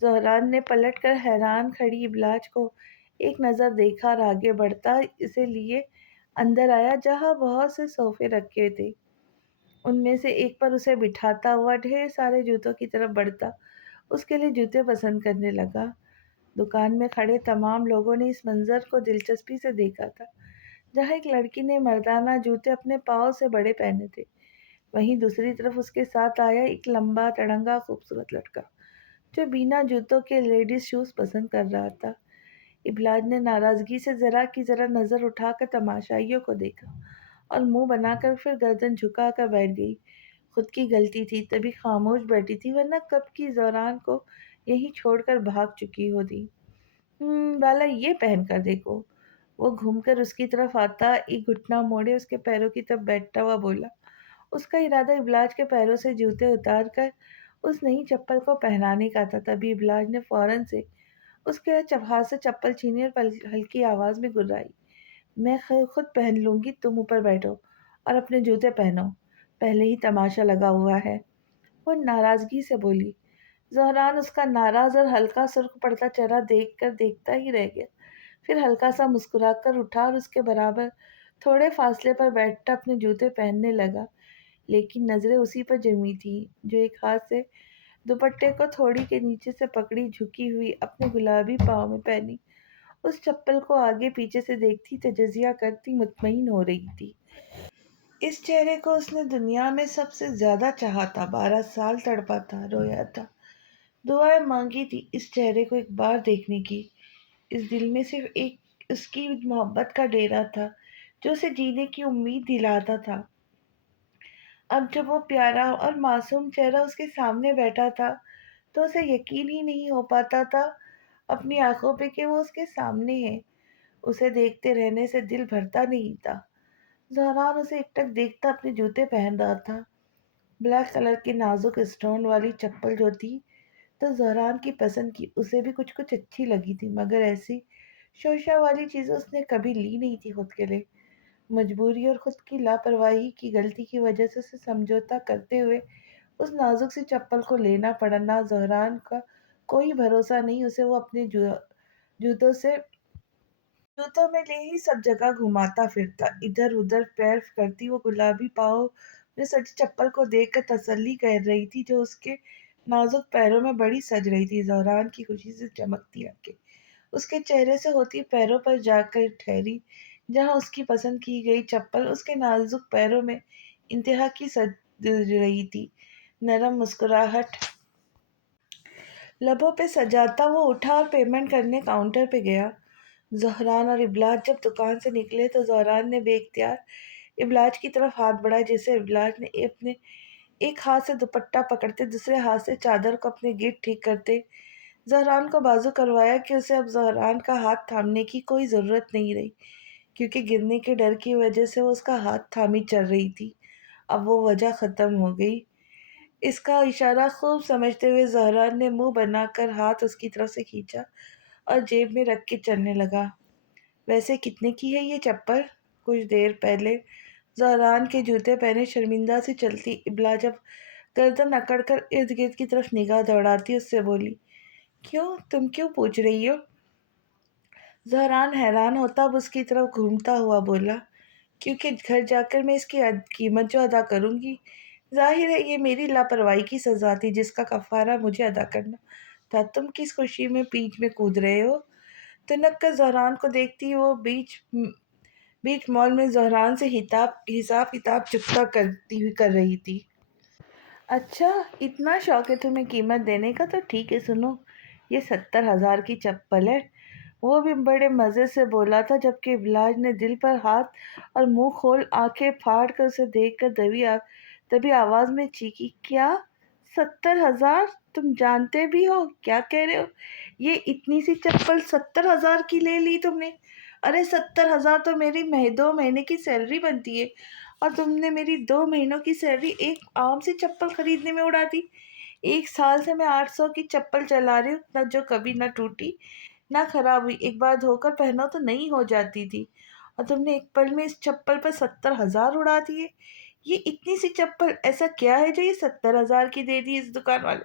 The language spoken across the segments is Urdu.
زہران نے پلٹ کر حیران کھڑی ابلاج کو ایک نظر دیکھا اور آگے بڑھتا اسے لیے اندر آیا جہاں بہت سے صوفے رکھے تھے۔ ان میں سے ایک پر اسے بٹھاتا ہوا ڈھیر سارے جوتوں کی طرف بڑھتا اس کے لیے جوتے پسند کرنے لگا۔ دکان میں کھڑے تمام لوگوں نے اس منظر کو دلچسپی سے دیکھا تھا، جہاں ایک لڑکی نے مردانہ جوتے اپنے پاؤں سے بڑے پہنے تھے، وہیں دوسری طرف اس کے ساتھ آیا ایک لمبا تڑنگا خوبصورت لڑکا جو بنا جوتوں کے لیڈیز شوز پسند کر رہا تھا۔ ابلاج نے ناراضگی سے ذرا کی ذرا نظر اٹھا کر تماشائیوں کو دیکھا اور منہ بنا کر پھر گردن جھکا کر بیٹھ گئی۔ خود کی غلطی تھی تبھی خاموش بیٹھی تھی، ورنہ کب کی زہران کو یہیں چھوڑ کر بھاگ چکی ہوتی۔ بالا یہ پہن کر دیکھو۔ وہ گھوم کر اس کی طرف آتا ایک گھٹنا موڑے اس کے پیروں کی طرف بیٹھتا ہوا بولا۔ اس کا ارادہ ابلاج کے پیروں سے جوتے اتار کر اس نئی چپل کو پہنانے کا تھا، تبھی ابلاج نے فوراً سے اس کے ہاتھ سے چپل چھینی اور ہلکی آواز میں گرائی، میں خود پہن لوں گی، تم اوپر بیٹھو اور اپنے جوتے پہنو، پہلے ہی تماشا لگا ہوا ہے۔ وہ ناراضگی سے بولی۔ زہران اس کا ناراض اور ہلکا سرخ پڑتا چہرہ دیکھ کر دیکھتا ہی رہ گیا، پھر ہلکا سا مسکرا کر اٹھا اور اس کے برابر تھوڑے فاصلے پر بیٹھتا اپنے جوتے پہننے لگا، لیکن نظریں اسی پر جمی تھی جو ایک ہاتھ سے دوپٹے کو تھوڑی کے نیچے سے پکڑی جھکی ہوئی اپنے گلابی پاؤں میں پہنی اس چپل کو آگے پیچھے سے دیکھتی تجزیہ کرتی مطمئن ہو رہی تھی۔ اس چہرے کو اس نے دنیا میں سب سے زیادہ چاہا تھا، 12 سال تڑپا تھا، رویا تھا، دعائیں مانگی تھی اس چہرے کو ایک بار دیکھنے کی۔ اس دل میں صرف ایک اس کی محبت کا ڈیرا تھا جو اسے جینے کی امید دلاتا تھا۔ اب جب وہ پیارا اور معصوم چہرہ اس کے سامنے بیٹھا تھا تو اسے یقین ہی نہیں ہو پاتا تھا اپنی آنکھوں پہ کہ وہ اس کے سامنے ہے۔ اسے دیکھتے رہنے سے دل بھرتا نہیں تھا۔ زہران اسے اکٹک دیکھتا اپنے جوتے پہن رہا تھا، بلیک کلر کی نازک اسٹون والی چپل جو تھی تو زہران کی پسند کی، اسے بھی کچھ کچھ اچھی لگی تھی، مگر ایسی شوشہ والی چیزیں اس نے کبھی لی نہیں تھی خود کے لیے۔ مجبوری اور خود کی لاپرواہی کی غلطی کی وجہ سے اسے سمجھوتا کرتے ہوئے اس نازک سی چپل کو لینا پڑا۔ نہ زہران کا کوئی بھروسہ نہیں، اسے وہ اپنے جوتوں سے جوتوں میں لے ہی سب جگہ گھماتا پھرتا، ادھر ادھر پیر کرتی وہ گلابی پاؤں میں سجی چپل کو دیکھ کر تسلی کر رہی تھی جو اس کے نازک پیروں میں بڑی سج رہی تھی۔ زہران کی خوشی سے چمکتی آنکھیں اس کے چہرے سے ہوتی پیروں پر جا کر ٹھہری، جہاں اس کی پسند کی گئی چپل اس کے نازک پیروں میں انتہا کی سج رہی تھی۔ نرم مسکراہٹ لبوں پہ سجاتا وہ اٹھا اور پیمنٹ کرنے کاؤنٹر پہ گیا۔ زہران اور ابلاج جب دکان سے نکلے تو زہران نے بے اختیار ابلاج کی طرف ہاتھ بڑھایا، جیسے ابلاج نے اپنے ایک ہاتھ سے دوپٹہ پکڑتے دوسرے ہاتھ سے چادر کو اپنے گرد ٹھیک کرتے زہران کو بازو کروایا کہ اسے اب زہران کا ہاتھ تھامنے کی کوئی ضرورت نہیں رہی، کیونکہ گرنے کے ڈر کی وجہ سے وہ اس کا ہاتھ تھامی چل رہی تھی۔ اب وہ وجہ ختم ہو گئی۔ اس کا اشارہ خوب سمجھتے ہوئے زہران نے منہ بنا کر ہاتھ اس کی طرف سے کھینچا اور جیب میں رکھ کے چلنے لگا۔ ویسے کتنے کی ہے یہ چپل؟ کچھ دیر پہلے زہران کے جوتے پہنے شرمندہ سے چلتی ابلا جب گردن اکڑ کر ارد گرد کی طرف نگاہ دوڑاتی اس سے بولی، کیوں تم کیوں پوچھ رہی ہو؟ زہران حیران ہوتا اب اس کی طرف گھومتا ہوا بولا، کیونکہ گھر جا کر میں اس کی قیمت جو ادا کروں گی، ظاہر ہے یہ میری لاپرواہی کی سزا تھی جس کا کفارہ مجھے ادا کرنا تھا۔ تم کس خوشی میں بیچ میں کود رہے ہو؟ تنک کر زہران کو دیکھتی وہ بیچ مال میں زہران سے حساب کتاب چکتا کرتی ہوئی کر رہی تھی۔ اچھا اتنا شوق ہے تمہیں قیمت دینے کا، تو ٹھیک ہے سنو، یہ 70,000 کی چپل ہے۔ وہ بھی بڑے مزے سے بولا تھا، جبکہ ابلاج نے دل پر ہاتھ اور منہ کھول آنکھیں پھاڑ کر اسے دیکھ کر دبی آواز میں چیخی، کیا 70,000؟ تم جانتے بھی ہو کیا کہہ رہے ہو؟ یہ اتنی سی چپل 70,000 کی لے لی تم نے؟ ارے 70,000 تو میری 2 مہینے کی سیلری بنتی ہے، اور تم نے میری 2 مہینوں کی سیلری ایک عام سی چپل خریدنے میں اڑا دی۔ 1 سال سے میں 800 کی چپل چلا رہی ہوں، نہ جو کبھی نہ ٹوٹی نہ خراب ہوئی، ایک بار دھو کر پہنو تو نہیں ہو جاتی تھی، اور تم نے ایک پل میں اس چپل پر 70,000 اڑا دیے۔ یہ اتنی سی چپل ایسا کیا ہے جو یہ 70,000 کی دے دی اس دکان والے؟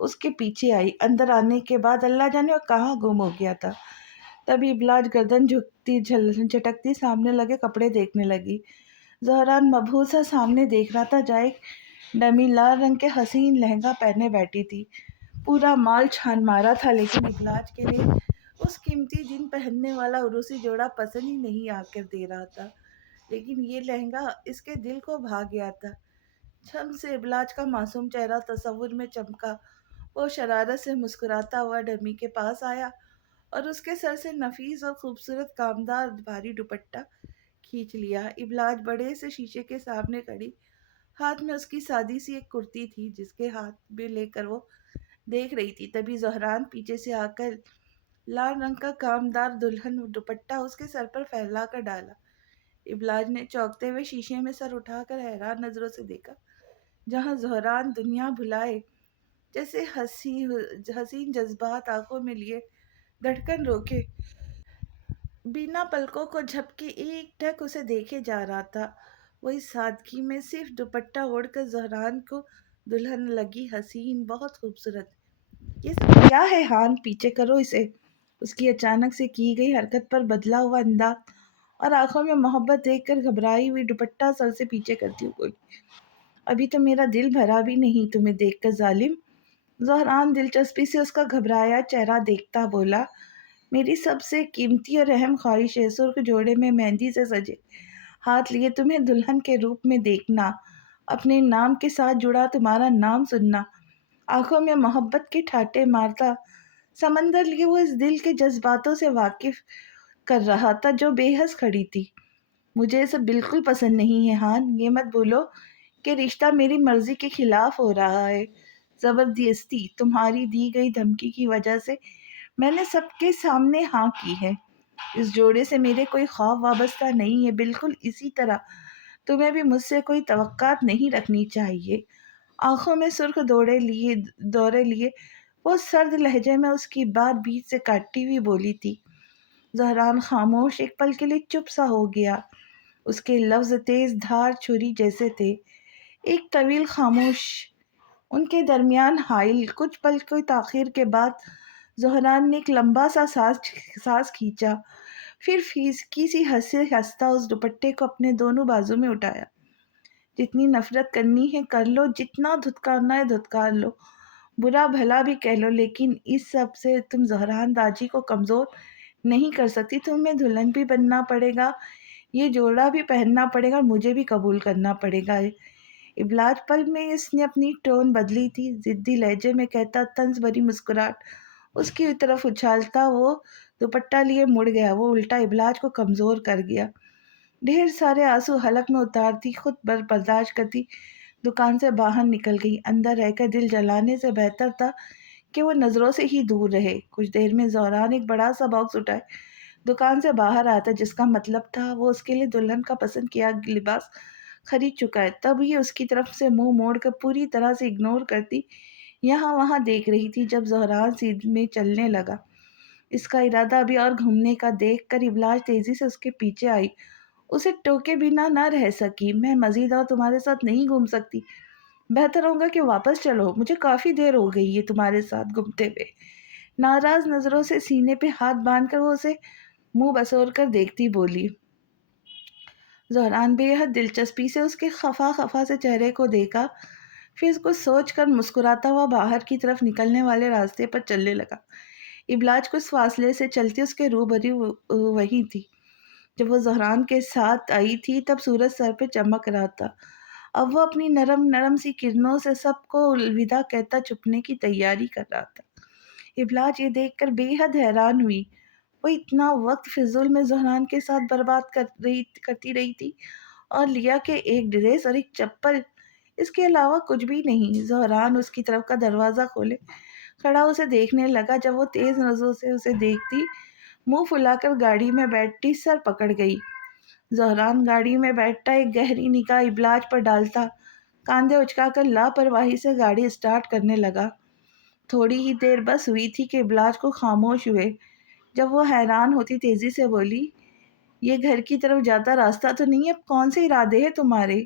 اس کے پیچھے آئی۔ اندر آنے کے بعد اللہ جانے وہ کہاں گم ہو گیا تھا۔ تبھی ابلاج گردن جھکتی جھٹکتی سامنے لگے کپڑے دیکھنے لگی۔ زہران مبہوت سامنے دیکھ رہا تھا، جہاں ایک ڈمی لال رنگ کے حسین لہنگا پہنے بیٹھی تھی۔ پورا مال چھان مارا تھا، لیکن ابلاج کے لیے اس قیمتی دن پہننے والا عروسی جوڑا پسند ہی نہیں آ کر دے رہا تھا۔ لیکن یہ لہنگا اس کے دل کو بھا گیا تھا۔ چھم سے ابلاج کا معصوم چہرہ تصور میں چمکا۔ وہ شرارت سے مسکراتا ہوا ڈمی کے پاس آیا اور اس کے سر سے نفیس اور خوبصورت کامدار بھاری دوپٹہ کھینچ لیا۔ ابلاج بڑے سے شیشے کے سامنے کھڑی، ہاتھ میں اس کی سادی سی ایک کرتی تھی جس کے ہاتھ میں لے کر وہ دیکھ رہی تھی۔ تبھی زہران پیچھے سے آ کر لال رنگ کا کامدار دلہن دوپٹہ اس کے سر پر پھیلا کر ڈالا۔ ابلاج نے چونکتے ہوئے شیشے میں سر اٹھا کر حیران نظروں سے دیکھا، جہاں زہران دنیا بھلائے جیسے حسین جذبات آنکھوں میں لیے دھڑکن روکے بنا پلکوں کو جھپکے ایک ٹک اسے دیکھے جا رہا تھا۔ وہی سادگی میں صرف دوپٹہ اوڑھ کر زہران کو دلہن لگی، حسین، بہت خوبصورت۔ یہ سب کیا ہے ہان؟ پیچھے کرو اسے۔ اس کی اچانک سے کی گئی حرکت پر بدلا ہوا انداز اور آنکھوں میں محبت دیکھ کر گھبرائی ہوئی دوپٹہ سر سے پیچھے کرتی ہوئی بولی، ابھی تو میرا دل بھرا بھی نہیں تمہیں دیکھ کر ظالم۔ زہران دلچسپی سے اس کا گھبرایا چہرہ دیکھتا بولا، میری سب سے قیمتی اور اہم خواہش ہے سرخ جوڑے میں مہندی سے سجے ہاتھ لیے تمہیں دلہن کے روپ میں دیکھنا، اپنے نام کے ساتھ جڑا تمہارا نام سننا۔ آنکھوں میں محبت کے ٹھاٹے مارتا سمندر لیے وہ اس دل کے جذباتوں سے واقف کر رہا تھا جو بے حس کھڑی تھی۔ مجھے یہ سب بالکل پسند نہیں ہے ہان، یہ مت بولو کہ رشتہ میری مرضی کے خلاف ہو رہا ہے۔ زبردستی تمہاری دی گئی دھمکی کی وجہ سے میں نے سب کے سامنے ہاں کی ہے۔ اس جوڑے سے میرے کوئی خواب وابستہ نہیں ہے، بالکل اسی طرح تمہیں بھی مجھ سے کوئی توقعات نہیں رکھنی چاہیے۔ آنکھوں میں سرخ دورے لیے وہ سرد لہجے میں اس کی بات بیچ سے کاٹتی ہوئی بولی تھی۔ زہران خاموش ایک پل کے لیے چپ سا ہو گیا۔ اس کے لفظ تیز دھار چھری جیسے تھے۔ ایک طویل خاموش ان کے درمیان حائل۔ کچھ پل کی تاخیر کے بعد زہران نے ایک لمبا سا سانس کھینچا، پھر پھیسکی سی ہنستا اس دوپٹے کو اپنے دونوں بازو میں اٹھایا۔ جتنی نفرت کرنی ہے کر لو، جتنا دھتکارنا ہے دھتکار لو، برا بھلا بھی کہہ لو، لیکن اس سب سے تم زہران داجی کو کمزور نہیں کر سکتی۔ تمہیں دلہن بھی بننا پڑے گا، یہ جوڑا بھی پہننا پڑے گا اور مجھے بھی قبول کرنا پڑے گا۔ ابلاج پل میں اس نے اپنی ٹون بدلی تھی، ضدی لہجے میں کہتا، طنز بھری مسکراہٹ اس کی طرف اچھالتا وہ دوپٹہ لیے مڑ گیا۔ وہ الٹا ابلاج کو کمزور کر گیا۔ ڈھیر سارے آنسو حلق میں اتارتی خود برداشت کرتی دکان سے باہر نکل گئی۔ اندر رہ کر دل جلانے سے بہتر تھا کہ وہ نظروں سے ہی دور رہے۔ کچھ دیر میں زہران ایک بڑا سا باکس اٹھائے دکان سے باہر آتا، جس کا مطلب تھا وہ اس کے لیے دلہن کا پسند کیا لباس خرید چکا ہے۔ تب یہ اس کی طرف سے منہ موڑ کر پوری طرح سے اگنور کرتی یہاں وہاں دیکھ رہی تھی۔ جب زہران سیدھ میں چلنے لگا، اس کا ارادہ ابھی اور گھومنے کا دیکھ کر ابلاج تیزی سے اس کے پیچھے آئی، اسے ٹوکے بنا نہ رہ سکی۔ میں مزید اور تمہارے ساتھ نہیں گھوم سکتی، بہتر ہوگا کہ واپس چلو، مجھے کافی دیر ہو گئی ہے تمہارے ساتھ گھومتے ہوئے۔ ناراض نظروں سے سینے پہ ہاتھ باندھ کر وہ اسے منہ بسور کر دیکھتی بولی۔ زہران بے حد دلچسپی سے اس کے خفا سے چہرے کو دیکھا، پھر کچھ سوچ کر مسکراتا ہوا باہر کی طرف نکلنے والے راستے پر چلنے لگا۔ ابلاج کچھ فاصلے سے چلتی اس کے روبرو وہی تھی۔ جب وہ زہران کے ساتھ آئی تھی تب سورج سر پہ چمک رہا تھا۔ اب وہ اپنی نرم نرم سی کرنوں سے سب کو الوداع کہتا چھپنے کی تیاری کر رہا تھا۔ ابلاج یہ دیکھ کر بے حد حیران ہوئی۔ وہ اتنا وقت فضول میں زہران کے ساتھ برباد کرتی رہی تھی اور لیا کہ ایک ڈریس اور ایک چپل، اس کے علاوہ کچھ بھی نہیں۔ زہران اس کی طرف کا دروازہ کھولے کھڑا اسے دیکھنے لگا۔ جب وہ تیز نظروں سے اسے دیکھتی، منہ پھلا کر گاڑی میں بیٹھتی سر پکڑ گئی۔ زہران گاڑی میں بیٹھتا ایک گہری نگاہ ابلاج پر ڈالتا، کاندھے اچکا کر لاپرواہی سے گاڑی اسٹارٹ کرنے لگا۔ تھوڑی ہی دیر بس ہوئی تھی کہ ابلاج کو خاموش ہوئے۔ جب وہ حیران ہوتی تیزی سے بولی، یہ گھر کی طرف جاتا راستہ تو نہیں ہے؟ اب کون سے ارادے ہیں تمہارے؟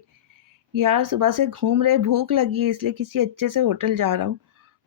یار صبح سے گھوم رہے، بھوک لگی ہے اس لیے کسی اچھے سے ہوٹل جا رہا ہوں،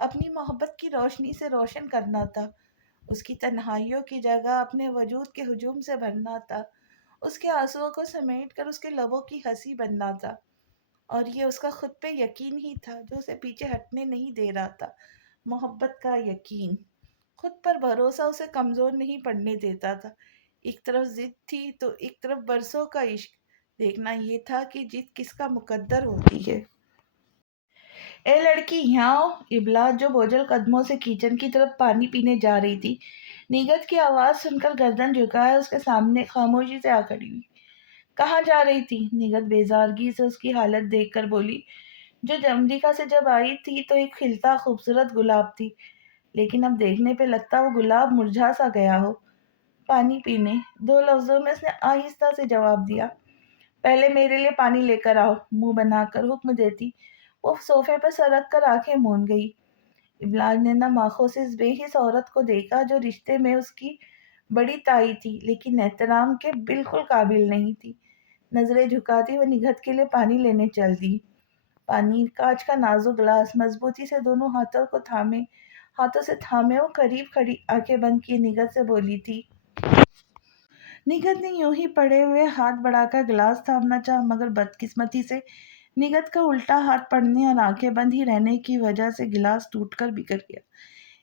اپنی محبت کی روشنی سے روشن کرنا تھا، اس کی تنہائیوں کی جگہ اپنے وجود کے ہجوم سے بھرنا تھا، اس کے آنسوؤں کو سمیٹ کر اس کے لبوں کی ہنسی بننا تھا۔ اور یہ اس کا خود پہ یقین ہی تھا جو اسے پیچھے ہٹنے نہیں دے رہا تھا، محبت کا یقین۔ خود پر بھروسہ اسے کمزور نہیں پڑنے دیتا تھا۔ ایک طرف ضد تھی تو ایک طرف برسوں کا عشق۔ دیکھنا یہ تھا کہ جیت کس کا مقدر ہوتی ہے۔ اے لڑکی یہاں آؤ۔ ابلا جو بوجھل قدموں سے کچن کی طرف پانی پینے جا رہی تھی، نیگت کی آواز سن کر گردن جھکائے اس کے سامنے خاموشی سے آ کھڑی ہوئی۔ کہاں جا رہی تھی؟ نیگت بیزارگی سے اس کی حالت دیکھ کر بولی۔ جو امریکہ سے جب آئی تھی تو ایک کھلتا خوبصورت گلاب تھی، لیکن اب دیکھنے پہ لگتا وہ گلاب مرجھا سا گیا ہو۔ پانی پینے، دو لفظوں میں اس نے آہستہ سے جواب دیا۔ پہلے میرے لیے پانی لے کر آؤ، منہ بنا کر حکم دیتی وہ صوفے پر سرک کر آنکھیں مون گئی۔ ابلاج نے نم آنکھوں سے اس بے حس عورت کو دیکھا جو رشتے میں اس کی بڑی تائی تھی لیکن احترام کے بالکل قابل نہیں تھی۔ نظریں جھکاتی وہ نگہت کے لیے پانی لینے چل دی۔ پانی، کانچ کا نازک گلاس، مضبوطی سے دونوں ہاتھوں سے تھامے وہ قریب کھڑی آنکھیں بند کیے نگہت سے بولی تھی۔ نگہت نے یوں ہی پڑے ہوئے ہاتھ بڑھا کر گلاس تھامنا چاہا، مگر بدقسمتی سے نگہت کا الٹا ہاتھ پڑنے اور آنکھیں بند ہی رہنے کی وجہ سے گلاس ٹوٹ کر بکھر گیا۔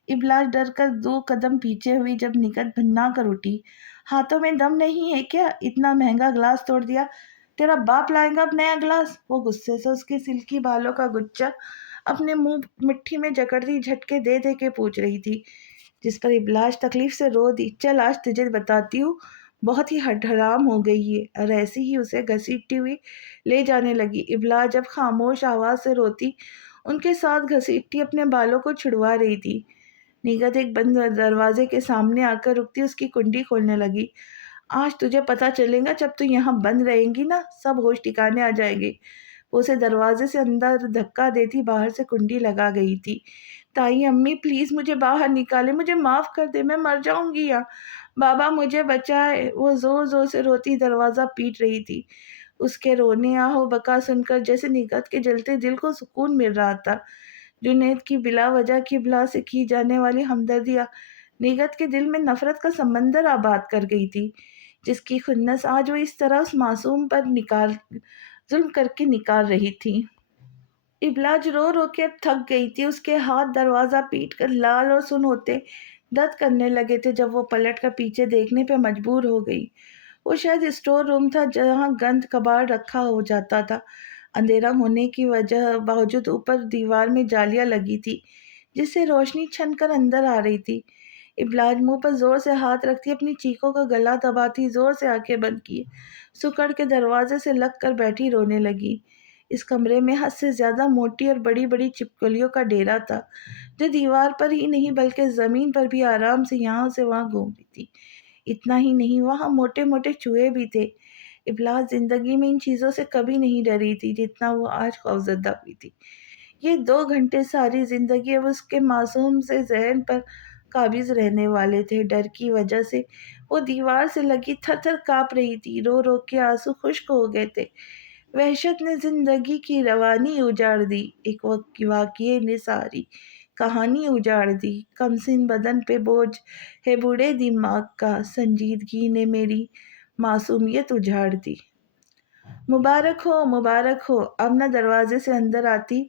ابلاج ڈر کر 2 قدم پیچھے ہوئی جب نگہت بھننا کر اٹھی۔ ہاتھوں میں دم نہیں ہے کیا؟ اتنا مہنگا گلاس توڑ دیا، تیرا باپ لائے گا اب نیا گلاس؟ وہ غصے سے اس کی سلکی بالوں کا گچھا اپنے منہ مٹھی میں جکڑتی جھٹکے دے دے کے پوچھ رہی تھی، جس پر ابلاج تکلیف سے رو دی۔ چل آج تجھے بتاتی ہوں، بہت ہی حد حرام ہو گئی ہے، اور ایسی ہی اسے گھسیٹتی ہوئی لے جانے لگی۔ ابلاج جب خاموش آواز سے روتی ان کے ساتھ گھسیٹتی اپنے بالوں کو چھڑوا رہی تھی۔ نگہت ایک بند دروازے کے سامنے آ کر رکتی اس کی کنڈی کھولنے لگی۔ آج تجھے پتا چلے گا جب تو یہاں بند رہیں گی نا، سب ہوش ٹھکانے آ جائیں گے۔ وہ اسے دروازے سے اندر دھکا دیتی باہر سے کنڈی لگا گئی تھی۔ تائی امی پلیز مجھے باہر نکالے، مجھے معاف کر دے، میں مر جاؤں گی یہاں، بابا مجھے بچائے۔ وہ زور زور سے روتی دروازہ پیٹ رہی تھی۔ اس کے رونے آہو بکا سن کر جیسے نگہت کے جلتے دل کو سکون مل رہا تھا۔ جنید کی بلا وجہ کی بلا سے کی جانے والی ہمدردیاں نگہت کے دل میں نفرت کا سمندر آباد کر گئی تھی، جس کی خنس آج وہ اس طرح اس معصوم پر ظلم کر کے نکال رہی تھی۔ ابلاج رو رو کے اب تھک گئی تھی۔ اس کے ہاتھ دروازہ پیٹ کر لال اور سن ہوتے درد کرنے لگے تھے جب وہ پلٹ کر پیچھے دیکھنے پہ مجبور ہو گئی۔ وہ شاید اسٹور روم تھا جہاں گند کباڑ رکھا ہو جاتا تھا۔ اندھیرا ہونے کی باوجود اوپر دیوار میں جالیاں لگی تھی جس سے روشنی چھن کر اندر آ رہی تھی۔ ابلاج منہ پر زور سے ہاتھ رکھتی اپنی چیخوں کا گلا دباتی زور سے آنکھیں بند کیے سکڑ کے دروازے سے لگ کر بیٹھی رونے لگی۔ اس کمرے میں حد سے زیادہ موٹی اور بڑی بڑی چپکلیوں کا ڈیرا تھا جو دیوار پر ہی نہیں بلکہ زمین پر بھی آرام سے یہاں سے وہاں گھوم رہی تھی۔ اتنا ہی نہیں، وہاں موٹے موٹے چوہے بھی تھے۔ ابلاج زندگی میں ان چیزوں سے کبھی نہیں ڈری تھی جتنا وہ آج خوفزدہ ہوئی تھی۔ یہ 2 گھنٹے ساری زندگی اب اس کے معصوم سے ذہن پر قابض رہنے والے تھے۔ ڈر کی وجہ سے وہ دیوار سے لگی تھر تھر کانپ رہی تھی، رو رو کے آنسو خشک ہو گئے تھے۔ وحشت نے زندگی کی روانی اجاڑ دی، ایک واقعے نے ساری کہانی اجاڑ دی۔ کم سن بدن پہ بوجھ ہے بوڑھے دماغ کا، سنجیدگی نے میری معصومیت اجاڑ دی۔ مبارک ہو۔ آمنہ دروازے سے اندر آتی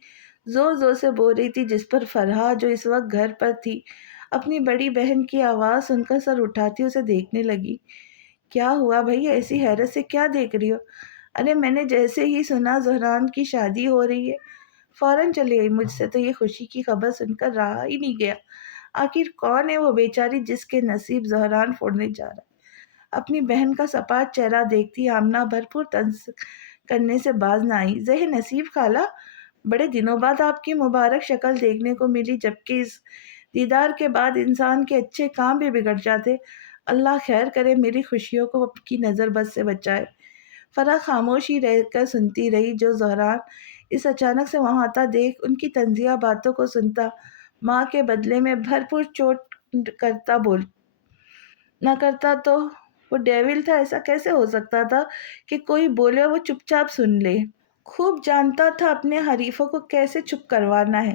زور زور سے بول رہی تھی، جس پر فرحہ جو اس وقت گھر پر تھی اپنی بڑی بہن کی آواز سن کر سر اٹھاتی اسے دیکھنے لگی۔ کیا ہوا بھائی، ایسی حیرت سے کیا دیکھ رہی ہو؟ ارے میں نے جیسے ہی سنا زہران کی شادی ہو رہی ہے فوراً چلی آئی۔ مجھ سے تو یہ خوشی کی خبر سن کر رہا ہی نہیں گیا۔ آخر کون ہے وہ بیچاری جس کے نصیب زہران پھوڑنے جا رہا ہے؟ اپنی بہن کا سپاٹ چہرہ دیکھتی آمنہ بھرپور طنز کرنے سے باز نہ آئی۔ زہ نصیب خالہ، بڑے دنوں بعد آپ کی مبارک شکل دیکھنے کو ملی، جبکہ اس دیدار کے بعد انسان کے اچھے کام بھی بگڑ جاتے۔ اللہ خیر کرے، میری خوشیوں کو آپ کی نظر بد سے بچائے۔ فرح خاموش ہی رہ کر سنتی رہی۔ جو زہران اس اچانک سے وہاں آتا دیکھ ان کی طنزیہ باتوں کو سنتا، ماں کے بدلے میں بھرپور چوٹ نہ کرتا تو وہ ڈیول تھا، ایسا کیسے ہو سکتا تھا کہ کوئی بولے وہ چپ چاپ سن لے؟ خوب جانتا تھا اپنے حریفوں کو کیسے چپ کروانا ہے۔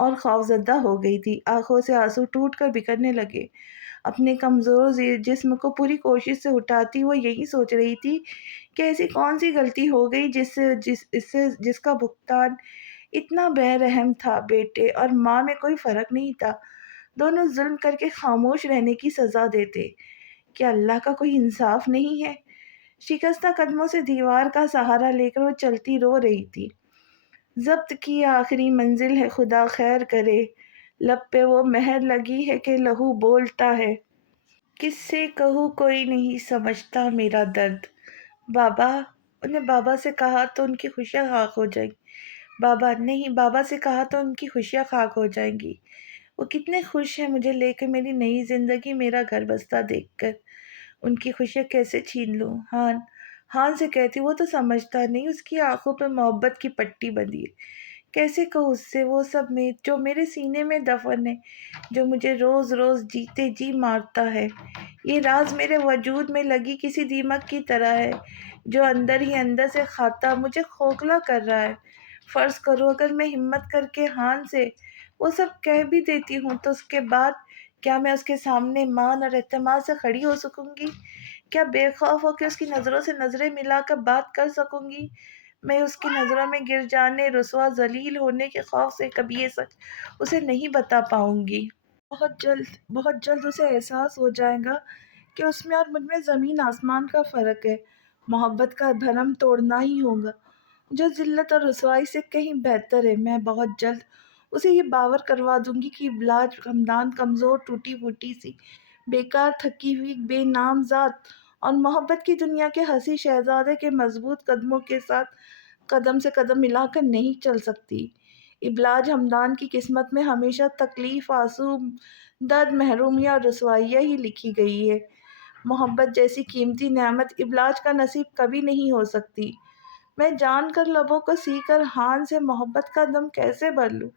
اور خوفزدہ ہو گئی تھی۔ آنکھوں سے آنسو ٹوٹ کر بکھرنے لگے۔ اپنے کمزور جسم کو پوری کوشش سے اٹھاتی وہ یہی سوچ رہی تھی کہ ایسی کون سی غلطی ہو گئی جس کا بھگتان اتنا بے رحم تھا۔ بیٹے اور ماں میں کوئی فرق نہیں تھا، دونوں ظلم کر کے خاموش رہنے کی سزا دیتے۔ کیا اللہ کا کوئی انصاف نہیں ہے؟ شکستہ قدموں سے دیوار کا سہارا لے کر وہ چلتی رو رہی تھی۔ ضبط کی آخری منزل ہے، خدا خیر کرے، لب پہ وہ مہر لگی ہے کہ لہو بولتا ہے۔ کس سے کہوں کوئی نہیں سمجھتا میرا درد۔ بابا، انہیں بابا سے کہا تو ان کی خوشیاں خاک ہو جائیں گی۔ بابا نہیں، بابا سے کہا تو ان کی خوشیاں خاک ہو جائیں گی۔ وہ کتنے خوش ہیں مجھے لے کے، میری نئی زندگی، میرا گھر بستہ دیکھ کر۔ ان کی خوشیاں کیسے چھین لوں؟ ہان سے کہتی، وہ تو سمجھتا نہیں، اس کی آنکھوں پہ محبت کی پٹی بندھی ہے۔ کیسے کہوں اس سے وہ سب میں جو میرے سینے میں دفن ہے، جو مجھے روز روز جیتے جی مارتا ہے۔ یہ راز میرے وجود میں لگی کسی دیمک کی طرح ہے جو اندر ہی اندر سے کھاتا مجھے کھوکھلا کر رہا ہے۔ فرض کرو اگر میں ہمت کر کے ہان سے وہ سب کہہ بھی دیتی ہوں تو اس کے بعد کیا میں اس کے سامنے مان اور اعتماد سے کھڑی ہو سکوں گی؟ کیا بے خوف ہو کے اس کی نظروں سے نظریں ملا کر بات کر سکوں گی؟ میں اس کی نظروں میں گر جانے، رسوا ذلیل ہونے کے خوف سے کبھی یہ سچ اسے نہیں بتا پاؤں گی۔ بہت جلد اسے احساس ہو جائے گا کہ اس میں اور مجھ میں زمین آسمان کا فرق ہے۔ محبت کا بھرم توڑنا ہی ہوگا جو ذلت اور رسوائی سے کہیں بہتر ہے۔ میں بہت جلد اسے یہ باور کروا دوں گی کہ ابلاج خاندان کمزور، ٹوٹی پھوٹی سی، بیکار، تھکی ہوئی بے نام ذات اور محبت کی دنیا کے ہنسی شہزادے کے مضبوط قدموں کے ساتھ قدم سے قدم ملا کر نہیں چل سکتی۔ ابلاج ہمدان کی قسمت میں ہمیشہ تکلیف، آنسو، درد، محرومیہ اور رسوائیاں ہی لکھی گئی ہے۔ محبت جیسی قیمتی نعمت ابلاج کا نصیب کبھی نہیں ہو سکتی۔ میں جان کر لبوں کو سی کر ہان سے محبت کا دم کیسے بھر لوں؟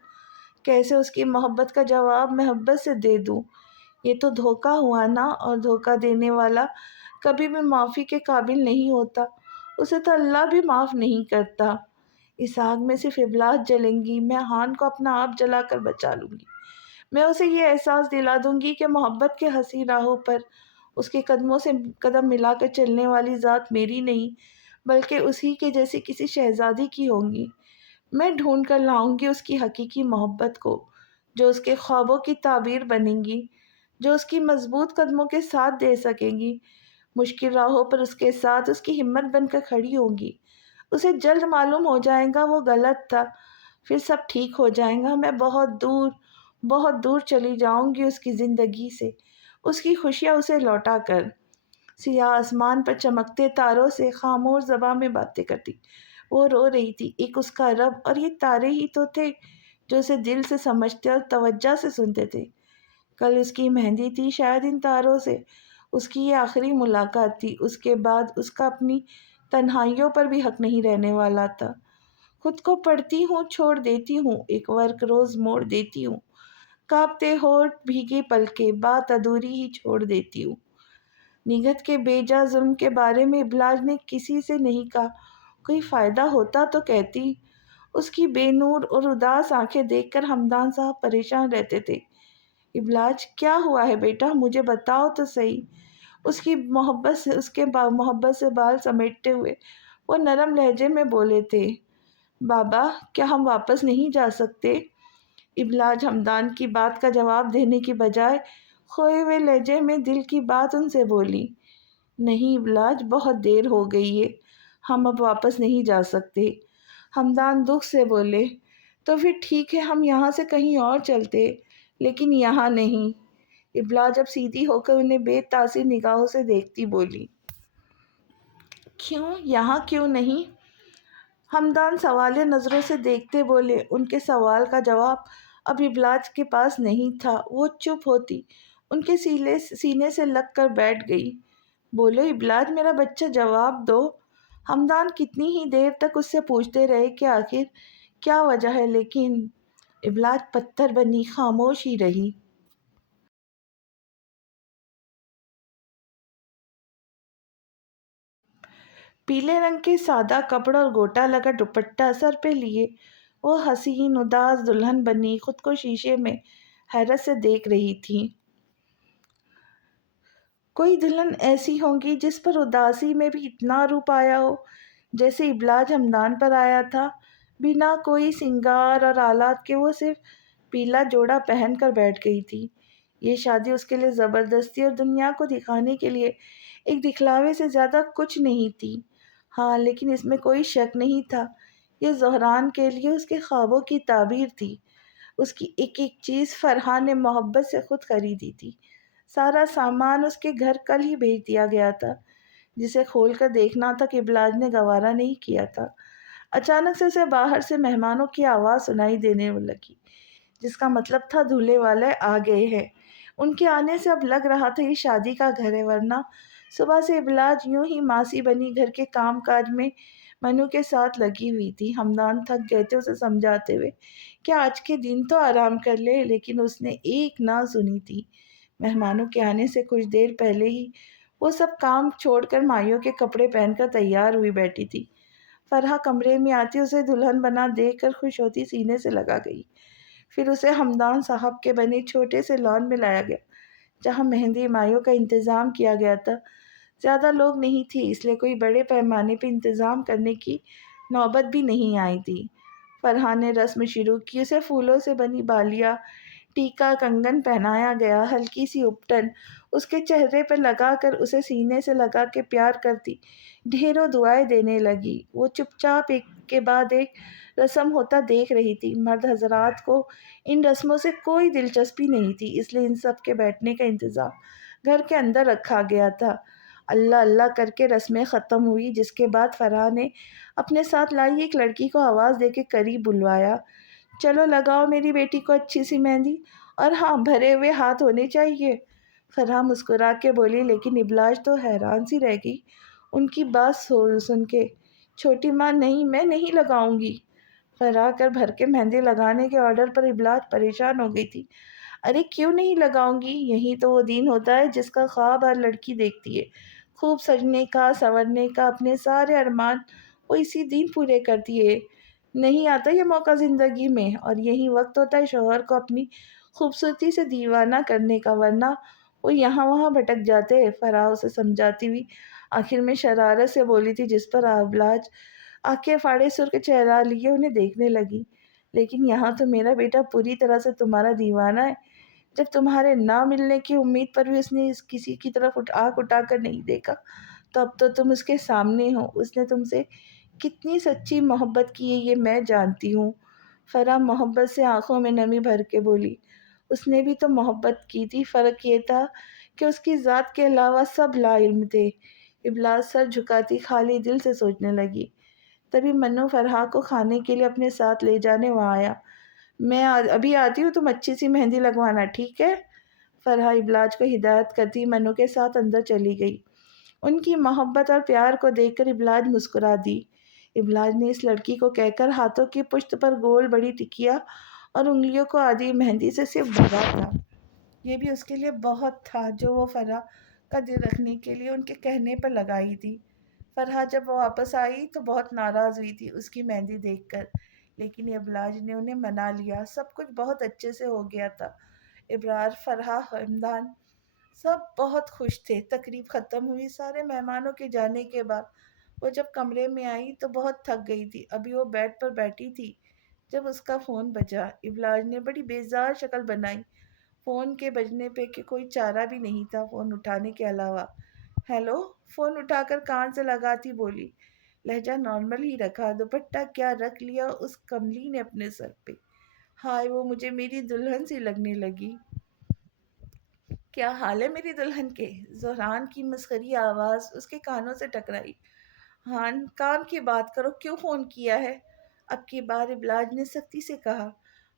کیسے اس کی محبت کا جواب محبت سے دے دوں؟ یہ تو دھوکہ ہوا نا، اور دھوکہ دینے والا کبھی بھی معافی کے قابل نہیں ہوتا، اسے تو اللہ بھی معاف نہیں کرتا۔ اس آگ میں صرف ابلاج جلیں گی، میں ہان کو اپنا آپ جلا کر بچا لوں گی۔ میں اسے یہ احساس دلا دوں گی کہ محبت کے ہنسی راہوں پر اس کے قدموں سے قدم ملا کر چلنے والی ذات میری نہیں بلکہ اسی کے جیسی کسی شہزادی کی ہوں گی۔ میں ڈھونڈ کر لاؤں گی اس کی حقیقی محبت کو، جو اس کے خوابوں کی تعبیر بنے گی، جو اس کی مضبوط قدموں کے ساتھ دے سکے گی، مشکل راہوں پر اس کے ساتھ اس کی ہمت بن کر کھڑی ہوگی۔ اسے جلد معلوم ہو جائے گا وہ غلط تھا، پھر سب ٹھیک ہو جائے گا۔ میں بہت دور چلی جاؤں گی اس کی زندگی سے، اس کی خوشیاں اسے لوٹا کر۔ سیاہ آسمان پر چمکتے تاروں سے خاموش زباں میں باتیں کرتی وہ رو رہی تھی۔ ایک اس کا رب اور یہ تارے ہی تو تھے جو اسے دل سے سمجھتے اور توجہ سے سنتے تھے۔ کل اس کی مہندی تھی، شاید ان تاروں سے اس کی یہ آخری ملاقات تھی۔ اس کے بعد اس کا اپنی تنہائیوں پر بھی حق نہیں رہنے والا تھا۔ خود کو پڑھتی ہوں، چھوڑ دیتی ہوں، ایک ورق روز موڑ دیتی ہوں، کانپتے ہونٹ، بھیگی پلکیں، بات ادھوری ہی چھوڑ دیتی ہوں۔ نگہت کے بے جا ظلم کے بارے میں ابلاج نے کسی سے نہیں کہا۔ کوئی فائدہ ہوتا تو کہتی۔ اس کی بے نور اور اداس آنکھیں دیکھ کر ہمدان صاحب پریشان رہتے تھے۔ ابلاج، کیا ہوا ہے بیٹا؟ مجھے بتاؤ تو صحیح۔ اس کے محبت سے بال سمیٹتے ہوئے وہ نرم لہجے میں بولے تھے، بابا کیا ہم واپس نہیں جا سکتے؟ ابلاج ہمدان کی بات کا جواب دینے کی بجائے کھوئے ہوئے لہجے میں دل کی بات ان سے بولی، نہیں ابلاج، بہت دیر ہو گئی ہے، ہم اب واپس نہیں جا سکتے۔ ہمدان دکھ سے بولے، تو پھر ٹھیک ہے، ہم یہاں سے کہیں اور چلتے، لیکن یہاں نہیں۔ ابلاج اب سیدھی ہو کر انہیں بے تاثیر نگاہوں سے دیکھتی بولی، کیوں یہاں کیوں نہیں؟ ہمدان سوالیہ نظروں سے دیکھتے بولے۔ ان کے سوال کا جواب اب ابلاج کے پاس نہیں تھا۔ وہ چپ ہوتی ان کے سینے سے لگ کر بیٹھ گئی۔ بولو ابلاج، میرا بچہ، جواب دو۔ ہمدان کتنی ہی دیر تک اس سے پوچھتے رہے کہ آخر کیا وجہ ہے، لیکن ابلاج پتھر بنی خاموش ہی رہی۔ پیلے رنگ کے سادہ کپڑا اور گوٹا لگا دوپٹہ سر پہ لیے وہ حسین اداس دلہن بنی خود کو شیشے میں حیرت سے دیکھ رہی تھی۔ کوئی دلہن ایسی ہوگی جس پر اداسی میں بھی اتنا روپ آیا ہو جیسے ابلاج ہمدان پر آیا تھا، بنا کوئی سنگار اور آلات کے وہ صرف پیلا جوڑا پہن کر بیٹھ گئی تھی۔ یہ شادی اس کے لیے زبردستی اور دنیا کو دکھانے کے لیے ایک دکھلاوے سے زیادہ کچھ نہیں تھی۔ ہاں، لیکن اس میں کوئی شک نہیں تھا، یہ زہران کے لیے اس کے خوابوں کی تعبیر تھی۔ اس کی ایک ایک چیز فرحان نے محبت سے خود خریدی تھی۔ سارا سامان اس کے گھر کل ہی بھیج دیا گیا تھا، جسے کھول کر دیکھنا تک ابلاج نے گوارا نہیں کیا تھا۔ اچانک سے اسے باہر سے مہمانوں کی آواز سنائی دینے لگی، جس کا مطلب تھا دولہے والے آ گئے ہیں۔ ان کے آنے سے اب لگ رہا تھا یہ شادی کا گھر ہے، ورنہ صبح سے ابلاج یوں ہی ماسی بنی گھر کے کام کاج میں منو کے ساتھ لگی ہوئی تھی۔ ہمدان تھک گئے تھے اسے سمجھاتے ہوئے کہ آج کے دن تو آرام کر لے، لیکن اس نے ایک نہ سنی تھی۔ مہمانوں کے آنے سے کچھ دیر پہلے ہی وہ سب کام چھوڑ کر مائیوں کے کپڑے پہن کر تیار ہوئی بیٹھی تھی۔ فرحہ کمرے میں آتی اسے دلہن بنا دیکھ کر خوش ہوتی سینے سے لگا گئی۔ پھر اسے ہمدان صاحب کے بنے چھوٹے سے لان میں لایا گیا، جہاں مہندی مائیوں کا انتظام کیا گیا تھا۔ زیادہ لوگ نہیں تھے، اس لیے کوئی بڑے پیمانے پہ انتظام کرنے کی نوبت بھی نہیں آئی تھی۔ فرحان نے رسم شروع کی، اسے پھولوں سے بنی بالیاں، ٹیکا، کنگن پہنایا گیا۔ ہلکی سی اپٹن اس کے چہرے پہ لگا کر اسے سینے سے لگا کے پیار کرتی ڈھیروں دعائیں دینے لگی۔ وہ چپ چاپ ایک کے بعد ایک رسم ہوتا دیکھ رہی تھی۔ مرد حضرات کو ان رسموں سے کوئی دلچسپی نہیں تھی، اس لیے ان سب کے بیٹھنے کا انتظام گھر کے اندر رکھا گیا تھا۔ اللہ اللہ کر کے رسمیں ختم ہوئی، جس کے بعد فرحہ نے اپنے ساتھ لائی ایک لڑکی کو آواز دے کے قریب بلوایا۔ چلو لگاؤ میری بیٹی کو اچھی سی مہندی، اور ہاں، بھرے ہوئے ہاتھ ہونے چاہیے۔ فرحہ مسکرا کے بولی، لیکن ابلاج تو حیران سی رہ گئی ان کی بات سن کے۔ چھوٹی ماں، نہیں، میں نہیں لگاؤں گی۔ فرحہ کر بھر کے مہندی لگانے کے آرڈر پر ابلاج پریشان ہو گئی تھی۔ ارے کیوں نہیں لگاؤں گی؟ یہی تو وہ دن ہوتا ہے جس کا خواب ہر لڑکی دیکھتی ہے، خوب سجنے کا، سنورنے کا، اپنے سارے ارمان وہ اسی دن پورے کرتی ہے۔ نہیں آتا یہ موقع زندگی میں، اور یہی وقت ہوتا ہے شوہر کو اپنی خوبصورتی سے دیوانہ کرنے کا، ورنہ وہ یہاں وہاں بھٹک جاتے ہیں۔ فرحہ اسے سمجھاتی ہوئی آخر میں شرارت سے بولی تھی، جس پر ابلاج آنکھیں پھاڑے سرخ چہرہ لیے انہیں دیکھنے لگی۔ لیکن یہاں تو میرا بیٹا پوری طرح سے تمہارا دیوانہ ہے۔ جب تمہارے نہ ملنے کی امید پر بھی اس نے کسی کی طرف آنکھ اٹھا کر نہیں دیکھا، تو اب تو تم اس کے سامنے ہو۔ اس نے تم سے کتنی سچی محبت کی ہے یہ میں جانتی ہوں۔ فرحہ محبت سے آنکھوں میں نمی بھر کے بولی، اس نے بھی تو محبت کی تھی، فرق یہ تھا کہ اس کی ذات کے علاوہ سب لا علم تھے۔ ابلاج سر جھکاتی خالی دل سے سوچنے لگی۔ تبھی منو فرحہ کو کھانے کے لیے اپنے ساتھ لے جانے وہاں آیا۔ میں ابھی آتی ہوں، تم اچھی سی مہندی لگوانا، ٹھیک ہے؟ فرحہ ابلاج کو ہدایت کرتی منو کے ساتھ اندر چلی گئی۔ ان کی محبت اور پیار کو دیکھ کر ابلاج مسکرا دی۔ ابلاج نے اس لڑکی کو کہہ کر ہاتھوں کی پشت پر گول بڑی ٹکیا اور انگلیوں کو آدھی مہندی سے صرف بھرا تھا۔ یہ بھی اس کے لیے بہت تھا، جو وہ فرحہ کا دل رکھنے کے لیے ان کے کہنے پر لگائی تھی۔ فرحہ جب وہ واپس آئی تو بہت ناراض ہوئی تھی اس کی مہندی دیکھ کر، لیکن ابلاج نے انہیں منا لیا۔ سب کچھ بہت اچھے سے ہو گیا تھا۔ ابرار، فرحہ، ہمدان سب بہت خوش تھے۔ تقریب ختم ہوئی۔ سارے مہمانوں کے جانے کے بعد وہ جب کمرے میں آئی تو بہت تھک گئی تھی۔ ابھی وہ بیڈ پر بیٹھی تھی جب اس کا فون بجا۔ ابلاج نے بڑی بیزار شکل بنائی۔ فون کے بجنے پہ کہ کوئی چارہ بھی نہیں تھا فون اٹھانے کے علاوہ۔ ہیلو، فون اٹھا کر کان سے لگاتی بولی، لہجہ نارمل ہی رکھا۔ دوپٹہ کیا رکھ لیا اس کملی نے اپنے سر پہ۔ ہائے، وہ مجھے میری دلہن سی لگنے لگی۔ کیا حال ہے میری دلہن کے؟ زہران کی مسخری آواز اس کے کانوں سے ٹکرائی۔ ہاں، کام کی بات کرو، کیوں فون کیا ہے؟ اب کی بار ابلاج نے سختی سے کہا۔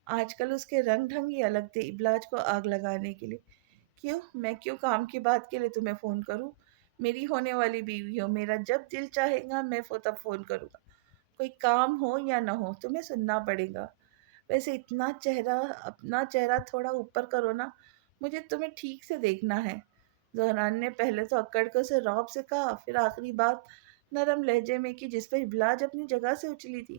آج کل اس کے رنگ ڈھنگ ہی الگ تھے ابلاج کو آگ لگانے کے لیے۔ کیوں؟ میں کیوں کام کی بات کے لیے تمہیں فون کروں؟ میری ہونے والی بیوی ہو، میرا جب دل چاہے گا میں تب فون کروں گا۔ کوئی کام ہو یا نہ ہو تمہیں سننا پڑے گا۔ ویسے اپنا چہرہ تھوڑا اوپر کرو نا، مجھے تمہیں ٹھیک سے دیکھنا ہے۔ زہران نے پہلے تو اکڑ کے اسے رعب سے کہا، پھر آخری بات نرم لہجے میں کی، جس پر ابلاج اپنی جگہ سے اچھلی تھی۔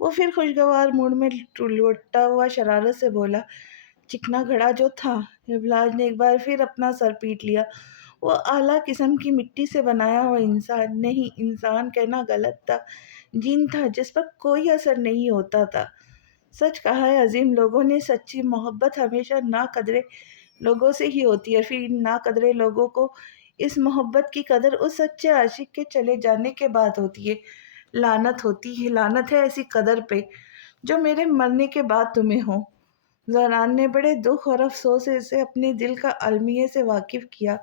وہ پھر خوشگوار موڈ میں لوٹتا ہوا شرارت سے بولا، چکنا گھڑا جو تھا۔ ابلاج نے ایک بار پھر اپنا سر پیٹ لیا۔ وہ اعلیٰ قسم کی مٹی سے بنایا ہوا انسان نہیں، انسان کہنا غلط تھا، جین تھا جس پر کوئی اثر نہیں ہوتا تھا۔ سچ کہا ہے عظیم لوگوں نے، سچی محبت ہمیشہ ناقدرے لوگوں سے ہی ہوتی ہے، پھر ان ناقدرے لوگوں کو اس محبت کی قدر اس سچے عاشق کے چلے جانے کے بعد ہوتی ہے۔ لعنت ہوتی ہے، لعنت ہے ایسی قدر پہ جو میرے مرنے کے بعد تمہیں ہو۔ زہران نے بڑے دکھ اور افسوس سے اسے اپنے دل کا المیے سے واقف کیا۔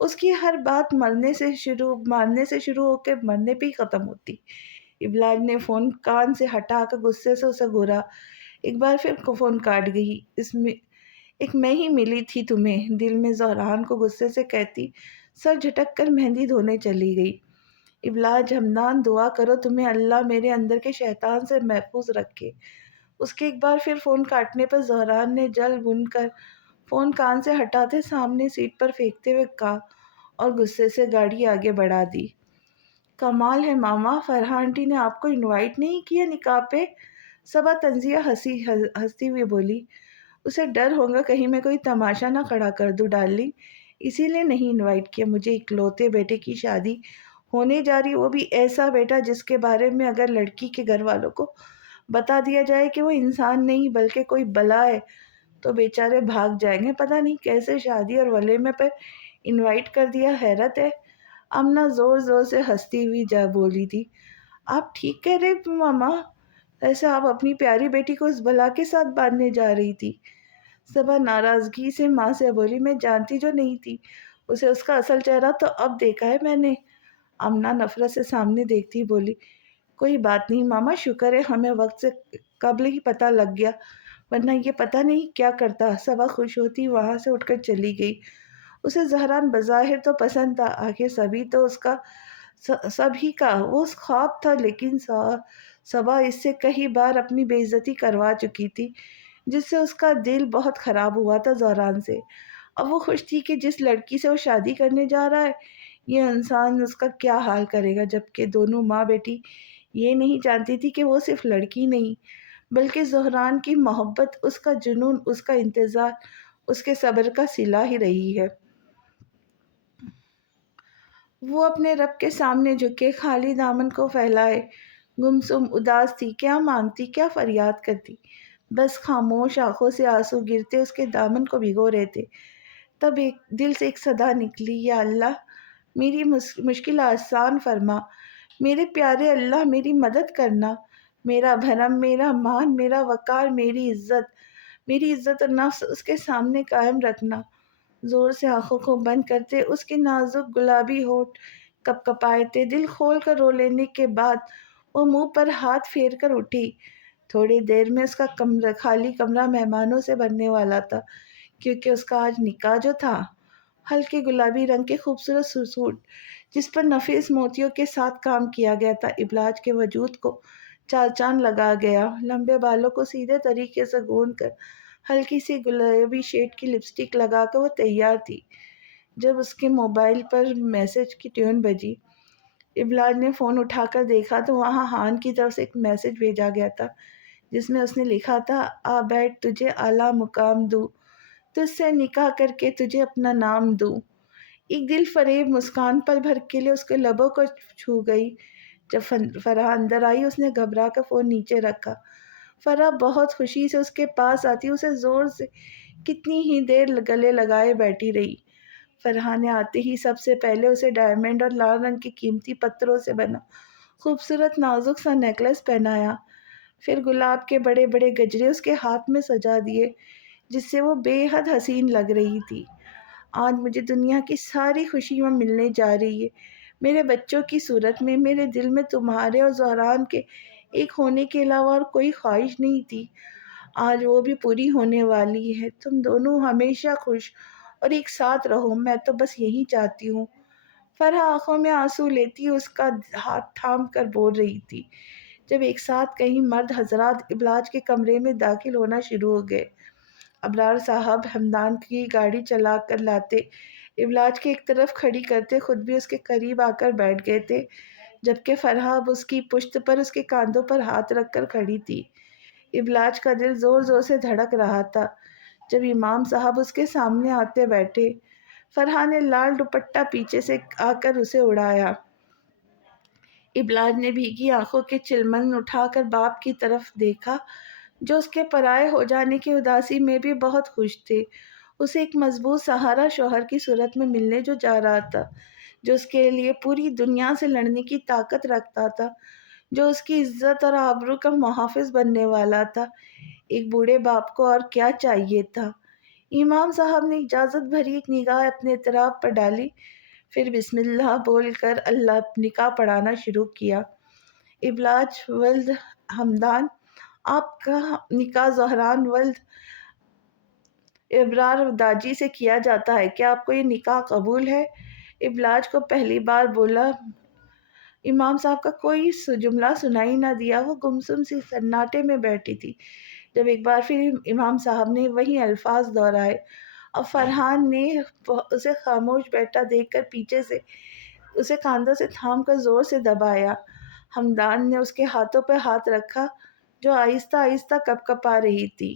اس کی ہر بات مارنے سے شروع ہو کے مرنے پہ ہی ختم ہوتی۔ ابلاج نے فون کان سے ہٹا کر غصے سے اسے گھورا۔ ایک بار پھر فون کاٹ گئی۔ اس میں ایک میں ہی ملی تھی تمہیں، دل میں زہران کو غصے سے کہتی سر جھٹک کر مہندی دھونے چلی گئی۔ ابلاج ہمدان، دعا کرو تمہیں اللہ میرے اندر کے شیطان سے محفوظ رکھے۔ اس کے ایک بار پھر فون کاٹنے پر زہران نے جل بن کر فون کان سے ہٹاتے سامنے سیٹ پر پھینکتے ہوئے کہا اور غصے سے گاڑی آگے بڑھا دی۔ کمال ہے ماما، فرحہ آنٹی نے آپ کو انوائٹ نہیں کیا نکاح پہ؟ صبا تنزیہ ہنستی ہوئی بولی، اسے ڈر ہوگا کہیں میں کوئی تماشا نہ کھڑا کر دوں ڈارلنگ، اسی لیے نہیں انوائٹ کیا۔ مجھے اکلوتے بیٹے کی شادی ہونے جا رہی، وہ بھی ایسا بیٹا جس کے بارے میں اگر لڑکی کے گھر والوں کو بتا دیا جائے کہ وہ انسان نہیں بلکہ کوئی بلا ہے تو بیچارے بھاگ جائیں گے۔ پتہ نہیں کیسے شادی اور ولیمے پر انوائٹ کر دیا، حیرت ہے۔ امنہ زور زور سے ہنستی ہوئی جا بولی تھی، آپ ٹھیک کہہ رہے ماما، ایسے آپ اپنی پیاری بیٹی کو اس بلا کے ساتھ باندھنے جا رہی تھی؟ صبا ناراضگی سے ماں سے بولی، میں جانتی جو نہیں تھی اسے، اس کا اصل چہرہ تو اب دیکھا ہے میں نے۔ امنہ نفرت سے سامنے دیکھتی بولی، کوئی بات نہیں ماما، شکر ہے ہمیں وقت سے قبل ہی پتہ لگ گیا، ورنہ یہ پتہ نہیں کیا کرتا۔ صبا خوش ہوتی وہاں سے اٹھ کر چلی گئی۔ اسے زہران بظاہر تو پسند تھا، آخر سبھی تو اس کا سبھی کا وہ خواب تھا، لیکن صبا اس سے کئی بار اپنی بے عزتی کروا چکی تھی جس سے اس کا دل بہت خراب ہوا تھا زہران سے۔ اب وہ خوش تھی کہ جس لڑکی سے وہ شادی کرنے جا رہا ہے یہ انسان اس کا کیا حال کرے گا، جبکہ دونوں ماں بیٹی یہ نہیں جانتی تھی کہ وہ صرف لڑکی نہیں بلکہ زہران کی محبت، اس کا جنون، اس کا انتظار، اس کے صبر کا صلہ ہی رہی ہے۔ وہ اپنے رب کے سامنے جھکے خالی دامن کو پھیلائے گمسم اداس تھی، کیا مانگتی، کیا فریاد کرتی، بس خاموش آنکھوں سے آنسو گرتے اس کے دامن کو بھگو رہے تھے۔ تب ایک دل سے ایک صدا نکلی، یا اللہ میری مشکل آسان فرما، میرے پیارے اللہ میری مدد کرنا، میرا بھرم، میرا مان، میرا وقار، میری عزت و نفس اس کے سامنے قائم رکھنا۔ زور سے آنکھوں کو بند کرتے اس کے نازک گلابی ہونٹ کپ کپائے تھے۔ دل کھول کر رو لینے کے بعد وہ منہ پر ہاتھ پھیر کر اٹھی۔ تھوڑی دیر میں اس کا خالی کمرہ مہمانوں سے بھرنے والا تھا، کیونکہ اس کا آج نکاح جو تھا۔ ہلکے گلابی رنگ کے خوبصورت سوٹ جس پر نفیس موتیوں کے ساتھ کام کیا گیا تھا، ابلاج کے وجود کو چار چاند لگا گیا۔ لمبے بالوں کو سیدھے طریقے سے گوند کر ہلکی سی گلابی شیڈ کی لپسٹک لگا کر وہ تیار تھی۔ جب اس کے موبائل پر میسج کی ٹیون بجی، ابلاج نے فون اٹھا کر دیکھا تو وہاں ہان کی طرف سے ایک میسج بھیجا گیا تھا جس میں اس نے لکھا تھا، آ بیٹھ تجھے اعلیٰ مقام دوں، تجھ سے نکاح کر کے تجھے اپنا نام دوں۔ ایک دل فریب مسکان پل بھر کے لیے اس کے لبوں کو چھو گئی۔ جب فرحہ اندر آئی اس نے گھبرا کر فون نیچے رکھا۔ فرحہ بہت خوشی سے اس کے پاس آتی اسے زور سے کتنی ہی دیر گلے لگائے بیٹھی رہی۔ فرحہ نے آتے ہی سب سے پہلے اسے ڈائمنڈ اور لال رنگ کے قیمتی پتھروں سے بنا خوبصورت نازک سا نیکلس پہنایا، پھر گلاب کے بڑے بڑے گجرے اس کے ہاتھ میں سجا دیے جس سے وہ بے حد حسین لگ رہی تھی۔ آج مجھے دنیا کی ساری خوشیاں ملنے جا رہی ہے، میرے بچوں کی صورت میں۔ میرے دل میں تمہارے اور زہران کے ایک ہونے کے علاوہ اور کوئی خواہش نہیں تھی، آج وہ بھی پوری ہونے والی ہے۔ تم دونوں ہمیشہ خوش اور ایک ساتھ رہو، میں تو بس یہی چاہتی ہوں۔ فرحہ آنکھوں میں آنسو لیتی اس کا ہاتھ تھام کر بول رہی تھی۔ جب ایک ساتھ کئی مرد حضرات ابلاج کے کمرے میں داخل ہونا شروع ہو گئے، ابرار صاحب ہمدان کی گاڑی چلا کر لاتے، ابلاج کے ایک طرف کھڑی کرتے، خود بھی اس کے قریب آ کر بیٹھ گئے تھے۔ جبکہ فرحہ اب اس کی پشت پر اس کے کاندھوں پر ہاتھ رکھ کر کھڑی تھی۔ ابلاج کا دل زور زور سے دھڑک رہا تھا جب امام صاحب اس کے سامنے آتے بیٹھے۔ فرحہ نے لال دوپٹہ پیچھے سے آ کر اسے اڑایا۔ ابلاج نے بھیگی آنکھوں کے چلمن اٹھا کر باپ کی طرف دیکھا جو اس کے پرائے ہو جانے کی اداسی میں بھی بہت خوش تھے۔ اسے ایک مضبوط سہارا شوہر کی صورت میں ملنے جو جا رہا تھا، جو اس کے لیے پوری دنیا سے لڑنے کی طاقت رکھتا تھا، جو اس کی عزت اور آبرو کا محافظ بننے والا تھا۔ ایک بوڑھے باپ کو اور کیا چاہیے تھا؟ امام صاحب نے اجازت بھری ایک نگاہ اپنے اطراف پر ڈالی، پھر بسم اللہ بول کر اللہ نکاح پڑھانا شروع کیا۔ ابلاج ولد حمدان، آپ کا نکاح زہران ولد ابرار داجی سے کیا جاتا ہے، کیا آپ کو یہ نکاح قبول ہے؟ ابلاج کو پہلی بار بولا امام صاحب کا کوئی جملہ سنائی نہ دیا۔ وہ گمسم سی سناٹے میں بیٹھی تھی جب ایک بار پھر امام صاحب نے وہی الفاظ دہرائے۔ اب فرحان نے اسے خاموش بیٹھا دیکھ کر پیچھے سے اسے کاندھوں سے تھام کر زور سے دبایا۔ حمدان نے اس کے ہاتھوں پہ ہاتھ رکھا جو آہستہ آہستہ کپکپا رہی تھی۔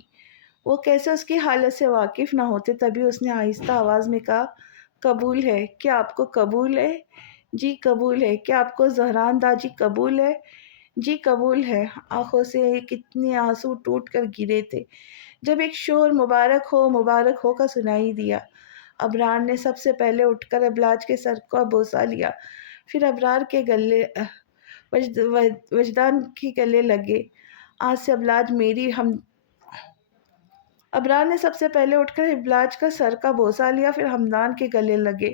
وہ کیسے اس کی حالت سے واقف نہ ہوتے، تبھی اس نے آہستہ آواز میں کہا، قبول ہے؟ کیا آپ کو قبول ہے؟ جی قبول ہے۔ کیا آپ کو زہران داجی قبول ہے؟ جی قبول ہے۔ آنکھوں سے کتنے آنسو ٹوٹ کر گرے تھے جب ایک شور مبارک ہو کا سنائی دیا۔ ابرار نے سب سے پہلے اٹھ کر ابلاج کے سر کو بوسہ لیا، پھر ابرار کے گلے وجدان کے گلے لگے۔ آج سے ابلاج میری ابرار نے سب سے پہلے اٹھ کر ابلاج کا سر کا بوسہ لیا، پھر حمدان کے گلے لگے۔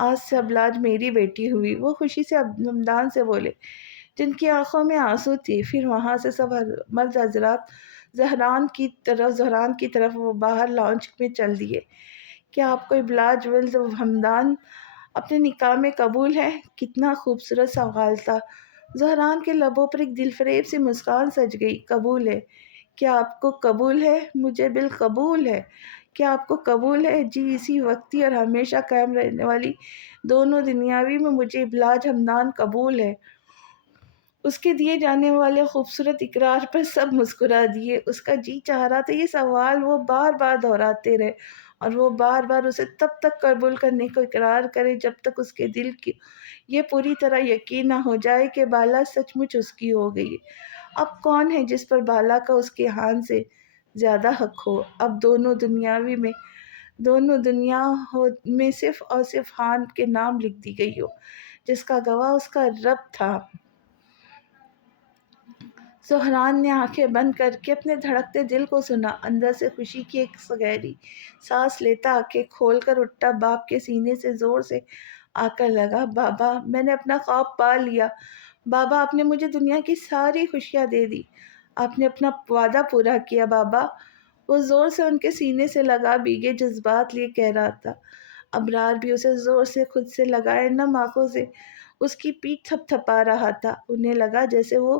آج سے ابلاج میری بیٹی ہوئی۔ وہ خوشی سے حمدان سے بولے جن کی آنکھوں میں آنسو تھی۔ پھر وہاں سے سب مرد حضرات زہران کی طرف وہ باہر لانچ میں چل دیے۔ کیا آپ کو ابلاج ولد حمدان اپنے نکاح میں قبول ہے؟ کتنا خوبصورت سوال تھا۔ زہران کے لبوں پر ایک دلفریب سی مسکان سج گئی۔ قبول ہے۔ کیا آپ کو قبول ہے؟ مجھے بالقبول ہے۔ کیا آپ کو قبول ہے؟ جی، اسی وقتی اور ہمیشہ قائم رہنے والی دونوں دنیاوی میں مجھے ابلاج حمدان قبول ہے۔ اس کے دیے جانے والے خوبصورت اقرار پر سب مسکرا دیے۔ اس کا جی چاہ رہا تھا یہ سوال وہ بار بار دہراتے رہے اور وہ بار بار اسے تب تک قبول کرنے کو اقرار کرے جب تک اس کے دل کی یہ پوری طرح یقین نہ ہو جائے کہ بالا سچ مچ اس کی ہو گئی۔ اب کون ہے جس پر بالا کا اس کے ہاں سے زیادہ حق ہو؟ اب دونوں دنیا میں صرف اور صرف ہاں کے نام لکھ دی گئی ہو جس کا گواہ اس کا رب تھا۔ زہران نے آنکھیں بند کر کے اپنے دھڑکتے دل کو سنا۔ اندر سے خوشی کی ایک گہری سانس لیتا آنکھیں کھول کر اٹھا باپ کے سینے سے زور سے آ کر لگا۔ بابا، میں نے اپنا خواب پا لیا۔ بابا، آپ نے مجھے دنیا کی ساری خوشیاں دے دی۔ آپ نے اپنا وعدہ پورا کیا بابا۔ وہ زور سے ان کے سینے سے لگا بھیگے جذبات لیے کہہ رہا تھا۔ ابرار بھی اسے زور سے خود سے لگائے نم آنکھوں سے اس کی پیٹھ تھپ تھپا رہا تھا۔ انہیں لگا جیسے وہ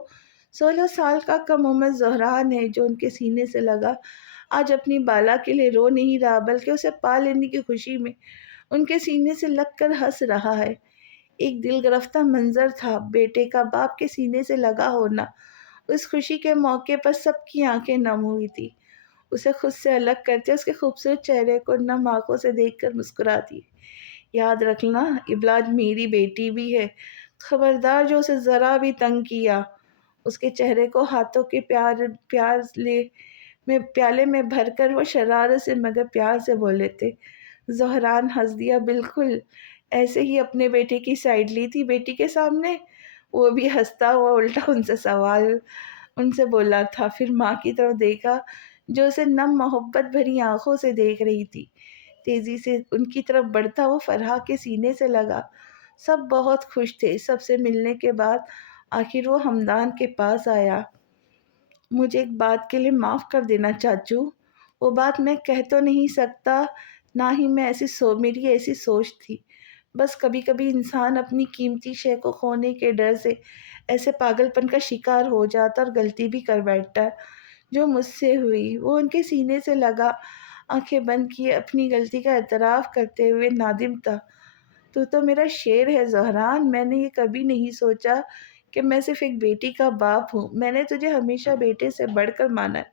16 سال کا کم عمر زہران ہے جو ان کے سینے سے لگا آج اپنی بالا کے لیے رو نہیں رہا بلکہ اسے پا لینے کی خوشی میں ان کے سینے سے لگ کر ہنس رہا ہے۔ ایک دل گرفتہ منظر تھا بیٹے کا باپ کے سینے سے لگا ہونا۔ اس خوشی کے موقع پر سب کی آنکھیں نم ہوئی تھی۔ اسے خود سے الگ کرتے اس کے خوبصورت چہرے کو نم آنکھوں سے دیکھ کر مسکراتی۔ یاد رکھنا، ابلاج میری بیٹی بھی ہے۔ خبردار جو اسے ذرا بھی تنگ کیا۔ اس کے چہرے کو ہاتھوں کے پیالے میں بھر کر وہ شرارت سے مگر پیار سے بولے تھے۔ زہران ہنس دیا۔ بالکل ایسے ہی اپنے بیٹے کی سائیڈ لی تھی بیٹی کے سامنے۔ وہ بھی ہنستا ہوا الٹا ان سے بولا تھا، پھر ماں کی طرف دیکھا جو اسے نم محبت بھری آنکھوں سے دیکھ رہی تھی۔ تیزی سے ان کی طرف بڑھتا وہ فرحہ کے سینے سے لگا۔ سب بہت خوش تھے۔ سب سے ملنے کے بعد آخر وہ حمدان کے پاس آیا۔ مجھے ایک بات کے لیے معاف کر دینا چاچو۔ وہ بات میں کہہ تو نہیں سکتا، نہ ہی میری ایسی سوچ تھی۔ بس کبھی کبھی انسان اپنی قیمتی شے کو کھونے کے ڈر سے ایسے پاگل پن کا شکار ہو جاتا اور غلطی بھی کر بیٹھتا ہے جو مجھ سے ہوئی۔ وہ ان کے سینے سے لگا، آنکھیں بند کیے اپنی غلطی کا اعتراف کرتے ہوئے نادم تھا۔ تو میرا شیر ہے زہران، میں نے یہ کبھی نہیں سوچا کہ میں صرف ایک بیٹی کا باپ ہوں۔ میں نے تجھے ہمیشہ بیٹے سے بڑھ کر مانا ہے،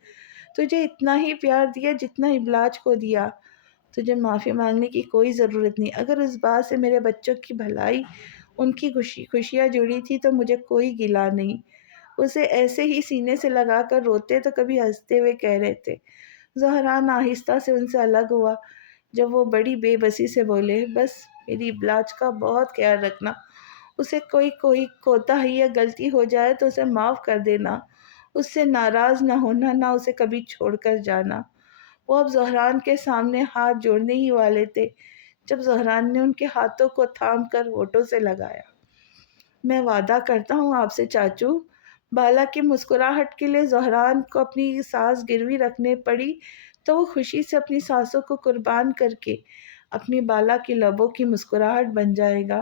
تجھے اتنا ہی پیار دیا جتنا ابلاج کو دیا۔ تجھے معافی مانگنے کی کوئی ضرورت نہیں۔ اگر اس بات سے میرے بچوں کی بھلائی، ان کی خوشیاں جڑی تھی تو مجھے کوئی گلا نہیں۔ اسے ایسے ہی سینے سے لگا کر روتے تو کبھی ہنستے ہوئے کہہ رہے تھے۔ زہران آہستہ سے ان سے الگ ہوا۔ جب وہ بڑی بے بسی سے بولے، بس میری ابلاج کا بہت خیال رکھنا، اسے کوئی کوتاہی یا غلطی ہو جائے تو اسے معاف کر دینا، اس سے ناراض نہ ہونا، نہ اسے کبھی چھوڑ کر جانا۔ وہ اب زہران کے سامنے ہاتھ جوڑنے ہی والے تھے جب زہران نے ان کے ہاتھوں کو تھام کر ہونٹوں سے لگایا۔ میں وعدہ کرتا ہوں آپ سے چاچو۔ بالا کی مسکراہٹ کے لیے زہران کو اپنی سانس گروی رکھنے پڑی تو وہ خوشی سے اپنی سانسوں کو قربان کر کے اپنی بالا کی لبوں کی مسکراہٹ بن جائے گا۔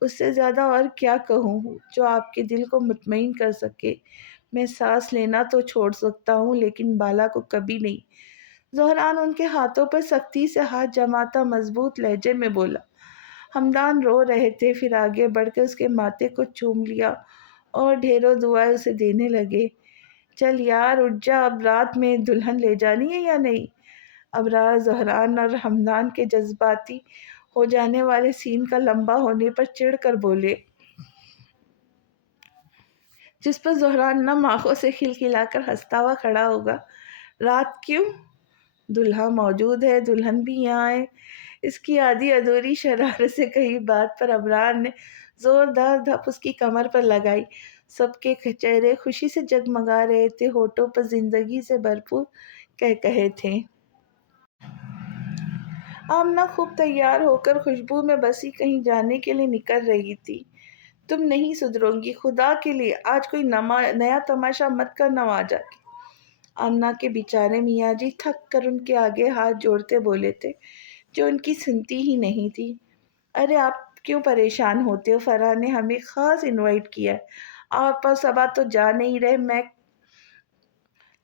اس سے زیادہ اور کیا کہوں جو آپ کے دل کو مطمئن کر سکے۔ میں سانس لینا تو چھوڑ سکتا ہوں لیکن بالا کو کبھی نہیں۔ زہران ان کے ہاتھوں پر سختی سے ہاتھ جماتا مضبوط لہجے میں بولا۔ ہمدان رو رہے تھے، پھر آگے بڑھ کے اس کے ماتھے کو چوم لیا اور ڈھیروں دعائیں اسے دینے لگے۔ چل یار اٹھ جا، اب رات میں دلہن لے جانی ہے یا نہیں؟ ابرار زہران اور ہمدان کے جذباتی ہو جانے والے سین کا لمبا ہونے پر چڑھ کر بولے، جس پر زہران نم آنکھوں سے کھلکھلا کر ہنستا ہوا کھڑا ہوگا۔ رات کیوں؟ دلہا موجود ہے، دلہن بھی یہاں ہے۔ اس کی آدھی ادھوری شرارت سے کئی بات پر ابرار نے زوردار دھپ اس کی کمر پر لگائی۔ سب کے چہرے خوشی سے جگمگا رہے تھے، ہونٹوں پر زندگی سے بھرپور قہقہے تھے۔ آمنہ خوب تیار ہو کر خوشبو میں بسی کہیں جانے کے لیے نکل رہی تھی۔ تم نہیں سدھرو گی، خدا کے لیے آج کوئی نیا تماشا مت کرنا وہاں جا کے۔ آمنہ کے بیچارے میاں جی تھک کر ان کے آگے ہاتھ جوڑتے بولے تھے، جو ان کی سنتی ہی نہیں تھی۔ ارے آپ کیوں پریشان ہوتے ہو؟ فرح نے ہمیں خاص انوائٹ کیا ہے، آپ سبا تو جا نہیں رہے،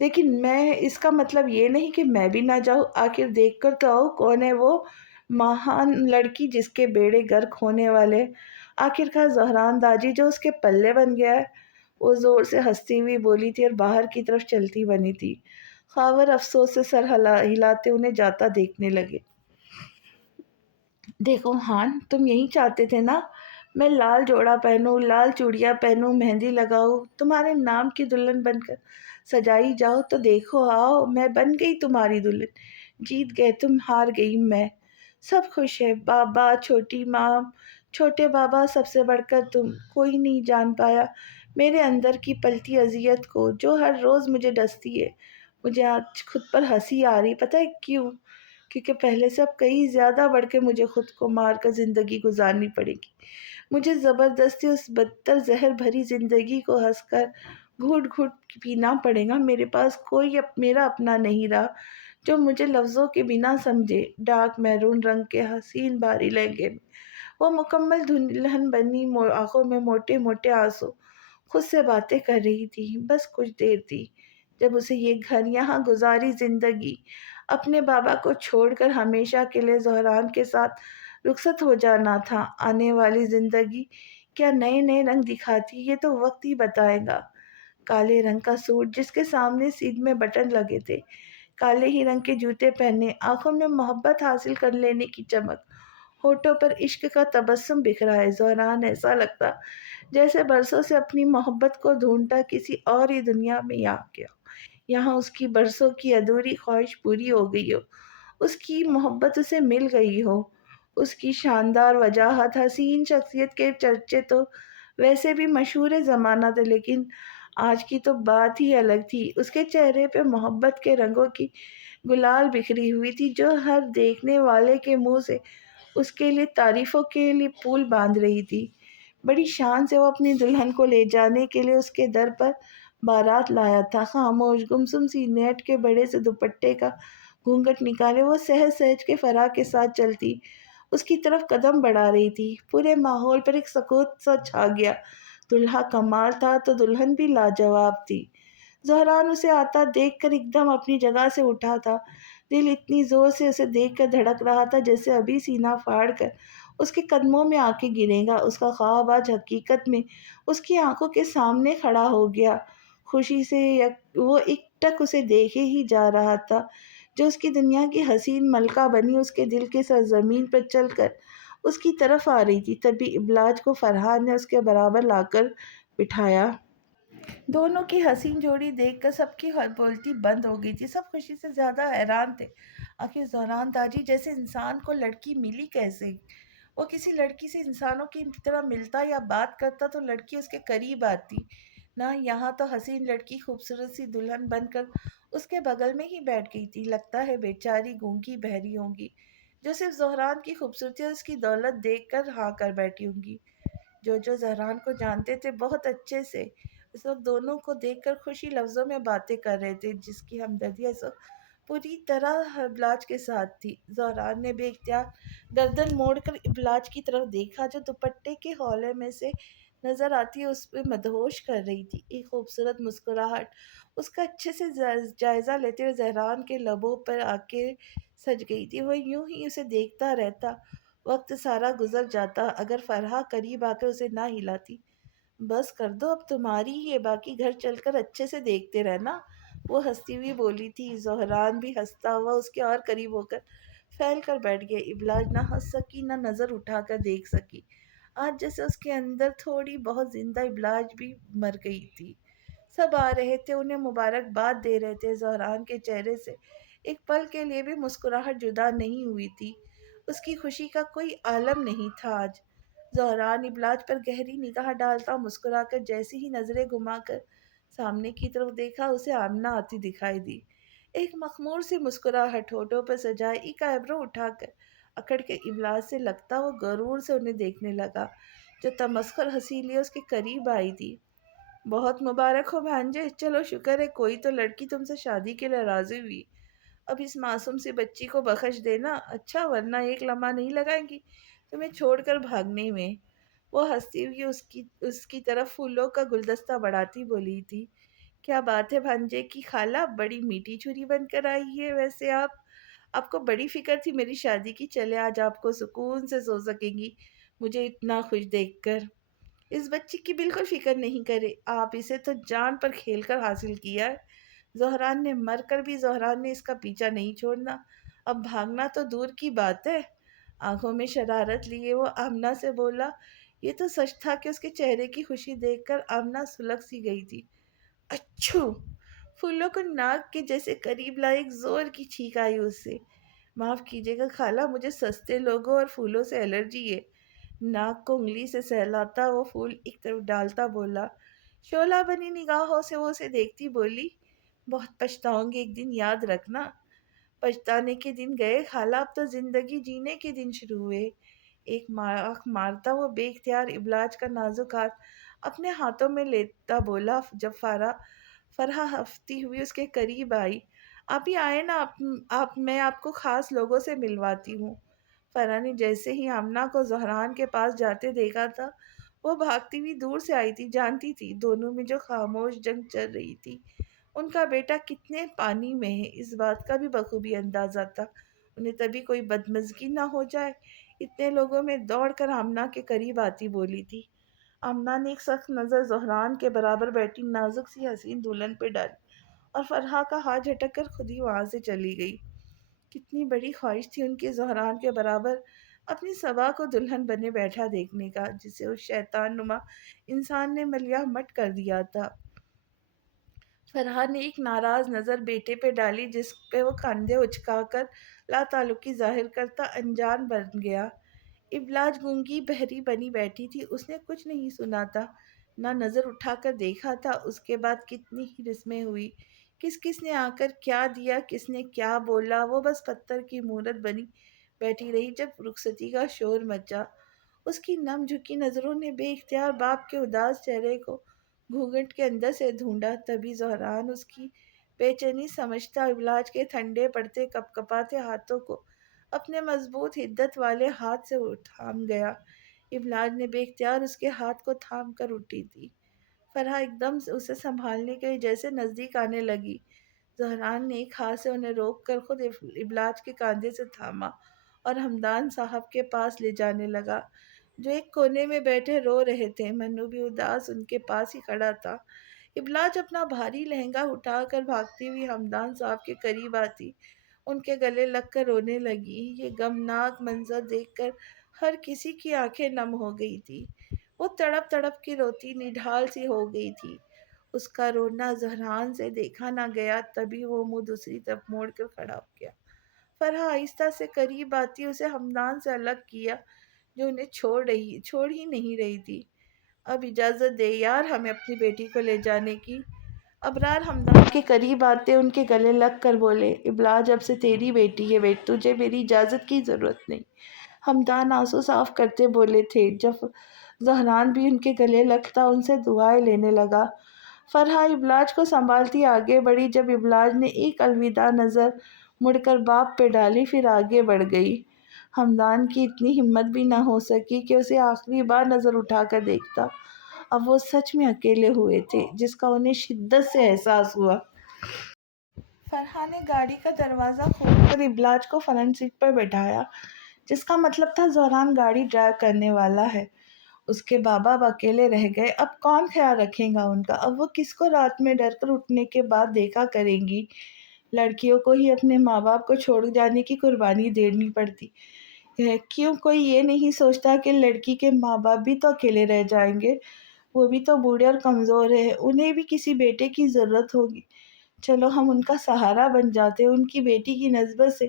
لیکن میں اس کا مطلب یہ نہیں کہ میں بھی نہ جاؤں۔ آخر دیکھ کر تو آؤ، کون ہے وہ مہان لڑکی جس کے بیڑے غرق ہونے والے؟ آخرکار زہران داجی جو اس کے پلے بن گیا ہے۔ وہ زور سے ہنستی ہوئی بولی تھی اور باہر کی طرف چلتی بنی تھی۔ خاور افسوس سے سر ہلاتے انہیں جاتا دیکھنے لگے۔ دیکھو ہان، تم یہی چاہتے تھے نا میں لال جوڑا پہنوں، لال چوڑیاں پہنوں، مہندی لگاؤں، تمہارے نام کی دلہن بن کر سجائی جاؤ؟ تو دیکھو آؤ، میں بن گئی تمہاری دلہن۔ جیت گئے تم، ہار گئی میں۔ سب خوش ہے، بابا، چھوٹی ماں، چھوٹے بابا، سب سے بڑھ کر تم۔ کوئی نہیں جان پایا میرے اندر کی پلتی اذیت کو جو ہر روز مجھے ڈستی ہے۔ مجھے آج خود پر ہنسی آ رہی، پتہ ہے کیوں؟ کیونکہ پہلے سے اب کئی زیادہ بڑھ کے مجھے خود کو مار کر زندگی گزارنی پڑے گی۔ مجھے زبردستی اس بدتر زہر بھری زندگی کو ہنس کر گھٹ گھٹ پینا پڑے گا۔ میرے پاس کوئی میرا اپنا نہیں رہا جو مجھے لفظوں کے بنا سمجھے۔ ڈارک میرون رنگ کے حسین بھاری لہنگے میں وہ مکمل دلہن بنی، آنکھوں میں موٹے موٹے آنسو، خود سے باتیں کر رہی تھی۔ بس کچھ دیر تھی جب اسے یہ گھر، یہاں گزاری زندگی، اپنے بابا کو چھوڑ کر ہمیشہ کے لیے زہران کے ساتھ رخصت ہو جانا تھا۔ آنے والی زندگی کیا نئے نئے رنگ دکھاتی، یہ تو وقت ہی بتائے گا۔ کالے رنگ کا سوٹ جس کے سامنے سیدھ میں بٹن لگے تھے، کالے ہی رنگ کے جوتے پہنے، آنکھوں میں محبت حاصل کر لینے کی چمک، ہونٹوں پر عشق کا تبسم بکھرا ہے۔ زہران ایسا لگتا جیسے برسوں سے اپنی محبت کو ڈھونڈتا کسی اور ہی دنیا میں آ گیا، یہاں اس کی برسوں کی ادھوری خواہش پوری ہو گئی ہو، اس کی محبت اسے مل گئی ہو۔ اس کی شاندار وجاہت، حسین شخصیت کے چرچے تو ویسے بھی مشہور زمانہ تھے، لیکن آج کی تو بات ہی الگ تھی۔ اس کے چہرے پہ محبت کے رنگوں کی گلال بکھری ہوئی تھی جو ہر دیکھنے والے کے منہ سے اس کے لیے تعریفوں کے لیے پھول باندھ رہی تھی۔ بڑی شان سے وہ اپنی دلہن کو لے جانے کے لیے اس کے در پر بارات لایا تھا۔ خاموش گمسم سی نیٹ کے بڑے سے دوپٹے کا گھونگھٹ نکالے وہ سہج سہج کے فرح کے ساتھ چلتی اس کی طرف قدم بڑھا رہی تھی۔ پورے ماحول پر ایک سکوت سا چھا گیا۔ دلہا کمال تھا تو دلہن بھی لاجواب تھی۔ زہران اسے آتا دیکھ کر ایک دم اپنی جگہ سے اٹھا تھا۔ دل اتنی زور سے اسے دیکھ کر دھڑک رہا تھا جیسے ابھی سینہ پھاڑ کر اس کے قدموں میں آ کے گرے گا۔ اس کا خواب آج حقیقت میں اس کی آنکھوں کے سامنے کھڑا ہو گیا۔ خوشی سے وہ ایک ٹک اسے دیکھے ہی جا رہا تھا، جو اس کی دنیا کی حسین ملکہ بنی اس کے دل کے سرزمین پر چل کر اس کی طرف آ رہی تھی۔ تبھی ابلاج کو فرحان نے اس کے برابر لا کر بٹھایا۔ دونوں کی حسین جوڑی دیکھ کر سب کی بولتی بند ہو گئی تھی۔ سب خوشی سے زیادہ حیران تھے۔ آخر زہران تاجی جیسے انسان کو لڑکی ملی کیسے؟ وہ کسی لڑکی سے انسانوں کی طرح ملتا یا بات کرتا تو لڑکی اس کے قریب آتی، نہ یہاں تو حسین لڑکی خوبصورت سی دلہن بن کر اس کے بغل میں ہی بیٹھ گئی تھی۔ لگتا ہے بیچاری گونگی بہری ہوں گی، جو صرف زہران کی خوبصورتی اور اس کی دولت دیکھ کر ہاں کر بیٹھی ہوں گی۔ جو زہران کو جانتے تھے بہت اچھے سے، اس وقت دونوں کو دیکھ کر خوشی لفظوں میں باتیں کر رہے تھے، جس کی ہمدردی اس وقت پوری طرح ابلاج کے ساتھ تھی۔ زہران نے بے اختیار گردن موڑ کر ابلاج کی طرف دیکھا، جو دوپٹے کے حولے میں سے نظر آتی اس پہ مدہوش کر رہی تھی۔ ایک خوبصورت مسکراہٹ اس کا اچھے سے جائزہ لیتے ہوئے زہران کے لبوں پر آ کے سج گئی تھی۔ وہ یوں ہی اسے دیکھتا رہتا، وقت سارا گزر جاتا اگر فرحہ قریب آ کر اسے نہ ہلاتی۔ بس کر دو، اب تمہاری ہی ہے، باقی گھر چل کر اچھے سے دیکھتے رہنا، وہ ہنستی ہوئی بولی تھی۔ زہران بھی ہنستا ہوا اس کے اور قریب ہو کر پھیل کر بیٹھ گیا۔ ابلاج نہ ہنس سکی نہ نظر اٹھا کر دیکھ سکی۔ آج جیسے اس کے اندر تھوڑی بہت زندہ ابلاج بھی مر گئی تھی۔ سب آ رہے تھے، انہیں مبارکباد دے رہے تھے۔ زہران کے چہرے سے ایک پل کے لیے بھی مسکراہٹ جدا نہیں ہوئی تھی۔ اس کی خوشی کا کوئی عالم نہیں تھا آج۔ زہران ابلاج پر گہری نگاہ ڈالتا مسکرا کر جیسے ہی نظریں گھما کر سامنے کی طرف دیکھا، اسے آمنہ آتی دکھائی دی۔ ایک مخمور سی مسکراہٹ ہونٹوں پر سجائے، ایک آئیبرو اٹھا کر اکڑ کے ابلاج سے لگتا وہ غرور سے انہیں دیکھنے لگا، جو تمسخر ہنسی لیے اس کے قریب آئی تھی۔ بہت مبارک ہو بھانجے، چلو شکر ہے کوئی تو لڑکی تم سے شادی کے لیے راضی ہوئی۔ اب اس معصوم سی بچی کو بخش دینا اچھا، ورنہ ایک لمحہ نہیں لگائیں گی تمہیں چھوڑ کر بھاگنے میں۔ وہ ہنستی ہوئی اس کی طرف پھولوں کا گلدستہ بڑھاتی بولی تھی۔ کیا بات ہے بھانجے کی خالہ، بڑی میٹھی چھری بن کر آئی ہے۔ ویسے آپ کو بڑی فکر تھی میری شادی کی، چلے آج آپ کو سکون سے سو سکیں گی مجھے اتنا خوش دیکھ کر۔ اس بچی کی بالکل فکر نہیں کرے، آپ اسے تو جان پر کھیل کر حاصل کیا ہے۔ زہران نے مر کر بھی زہران نے اس کا پیچھا نہیں چھوڑنا، اب بھاگنا تو دور کی بات ہے۔ آنکھوں میں شرارت لیے وہ آمنہ سے بولا۔ یہ تو سچ تھا کہ اس کے چہرے کی خوشی دیکھ کر آمنہ سلگ سی گئی تھی۔ اچھو! پھولوں کو ناک کے جیسے قریب لائے، ایک زور کی چھینک آئی اس سے۔ معاف کیجیے گا خالہ، مجھے سستے لوگوں اور پھولوں سے الرجی ہے۔ ناک کو انگلی سے سہلاتا وہ پھول ایک طرف ڈالتا بولا۔ شعلہ بنی نگاہوں سے وہ اسے دیکھتی بولی، بہت پچھتاؤں گی ایک دن، یاد رکھنا۔ پچھتانے کے دن گئے خالہ، اب تو زندگی جینے کے دن شروع ہوئے۔ ایک مارتا وہ بے اختیار ابلاج کا نازک ہاتھ اپنے ہاتھوں میں لیتا بولا، جب فرحہ ہفتی ہوئی اس کے قریب آئی۔ آپ ہی آئے نا، میں آپ کو خاص لوگوں سے ملواتی ہوں۔ فرحہ نے جیسے ہی آمنہ کو زہران کے پاس جاتے دیکھا تھا، وہ بھاگتی ہوئی دور سے آئی تھی، جانتی تھی دونوں میں جو خاموش جنگ چل رہی تھی، ان کا بیٹا کتنے پانی میں ہے اس بات کا بھی بخوبی اندازہ تھا۔ انہیں تبھی کوئی بدمزگی نہ ہو جائے۔ اتنے لوگوں میں دوڑ کر آمنہ کے قریب آتی بولی تھی۔ آمنہ نے ایک سخت نظر زہران کے برابر بیٹھی نازک سی حسین دلہن پہ ڈالی اور فرحہ کا ہاتھ جھٹک کر خود ہی وہاں سے چلی گئی۔ کتنی بڑی خواہش تھی ان کی زہران کے برابر اپنی صبا کو دلہن بنے بیٹھا دیکھنے کا، جسے اس شیطان نما انسان نے ملیح مٹ کر دیا تھا۔ فرحہ نے ایک ناراض نظر بیٹے پہ ڈالی، جس پہ وہ کندھے اچکا کر لا تعلقی ظاہر کرتا انجان بن گیا۔ ابلاج گونگی بہری بنی بیٹھی تھی، اس نے کچھ نہیں سنا تھا، نہ نظر اٹھا کر دیکھا تھا۔ اس کے بعد کتنی ہی رسمیں ہوئی، کس نے آ کر کیا دیا، کس نے کیا بولا، وہ بس پتھر کی مورت بنی بیٹھی رہی جب رخصتی کا شور مچا۔ اس کی نم جھکی نظروں نے بے اختیار باپ کے اداس چہرے کو گھونگھٹ کے اندر سے ڈھونڈا۔ تبھی زہران اس کی بے چینی سمجھتا ابلاج کے ٹھنڈے پڑتے کپ کپاتے ہاتھوں کو اپنے مضبوط حدت والے ہاتھ سے تھام گیا۔ ابلاج نے بے اختیار اس کے ہاتھ کو تھام کر اٹھی تھی۔ فرحہ ایک دم سے اسے سنبھالنے کے لیے جیسے نزدیک آنے لگی۔ زہران نے ایک ہاتھ سے انہیں روک کر خود ابلاج کے کاندھے سے تھاما اور ہمدان صاحب کے پاس لے جانے لگا، جو ایک کونے میں بیٹھے رو رہے تھے۔ منو بھی اداس ان کے پاس ہی کھڑا تھا۔ ابلاج اپنا بھاری لہنگا اٹھا کر بھاگتی ہوئی ہمدان صاحب کے قریب آتی، ان کے گلے لگ کر رونے لگی۔ یہ غمناک منظر دیکھ کر ہر کسی کی آنکھیں نم ہو گئی تھی۔ وہ تڑپ تڑپ کے روتی نڈھال سی ہو گئی تھی۔ اس کا رونا زہران سے دیکھا نہ گیا، تبھی وہ منہ دوسری طرف موڑ کر کھڑا ہو گیا۔ فرحہ آہستہ سے قریب آتی اسے ہمدان سے الگ کیا، جو انہیں چھوڑ ہی نہیں رہی تھی۔ اب اجازت دے یار ہمیں اپنی بیٹی کو لے جانے کی۔ ابرار ہمدان کے قریب آتے ان کے گلے لگ کر بولے، ابلاج اب سے تیری بیٹی ہے، تجھے میری اجازت کی ضرورت نہیں۔ ہمدان آنسو صاف کرتے بولے تھے، جب زہران بھی ان کے گلے لگتا ان سے دعائیں لینے لگا۔ فرحہ ابلاج کو سنبھالتی آگے بڑھی، جب ابلاج نے ایک الوداع نظر مڑ کر باپ پہ ڈالی، پھر آگے بڑھ گئی۔ ہمدان کی اتنی ہمت بھی نہ ہو سکی کہ اسے آخری بار نظر اٹھا کر دیکھتا۔ اب وہ سچ میں اکیلے ہوئے تھے، جس کا انہیں شدت سے احساس ہوا۔ فرحہ نے گاڑی کا دروازہ کھول کر ابلاج کو فرنٹ سیٹ پر بٹھایا، جس کا مطلب تھا زہران گاڑی ڈرائیو کرنے والا ہے۔ اس کے بابا اب اکیلے رہ گئے، اب کون خیال رکھے گا ان کا؟ اب وہ کس کو رات میں ڈر کر اٹھنے کے بعد دیکھا کریں گی؟ لڑکیوں کو ہی اپنے ماں باپ کو چھوڑ جانے کی قربانی دینی پڑتی ہے، کیوں کوئی یہ نہیں سوچتا کہ لڑکی کے ماں باپ بھی تو اکیلے رہ جائیں گے؟ وہ بھی تو بوڑھے اور کمزور ہیں، انہیں بھی کسی بیٹے کی ضرورت ہوگی۔ چلو ہم ان کا سہارا بن جاتے، ان کی بیٹی کی نسبت سے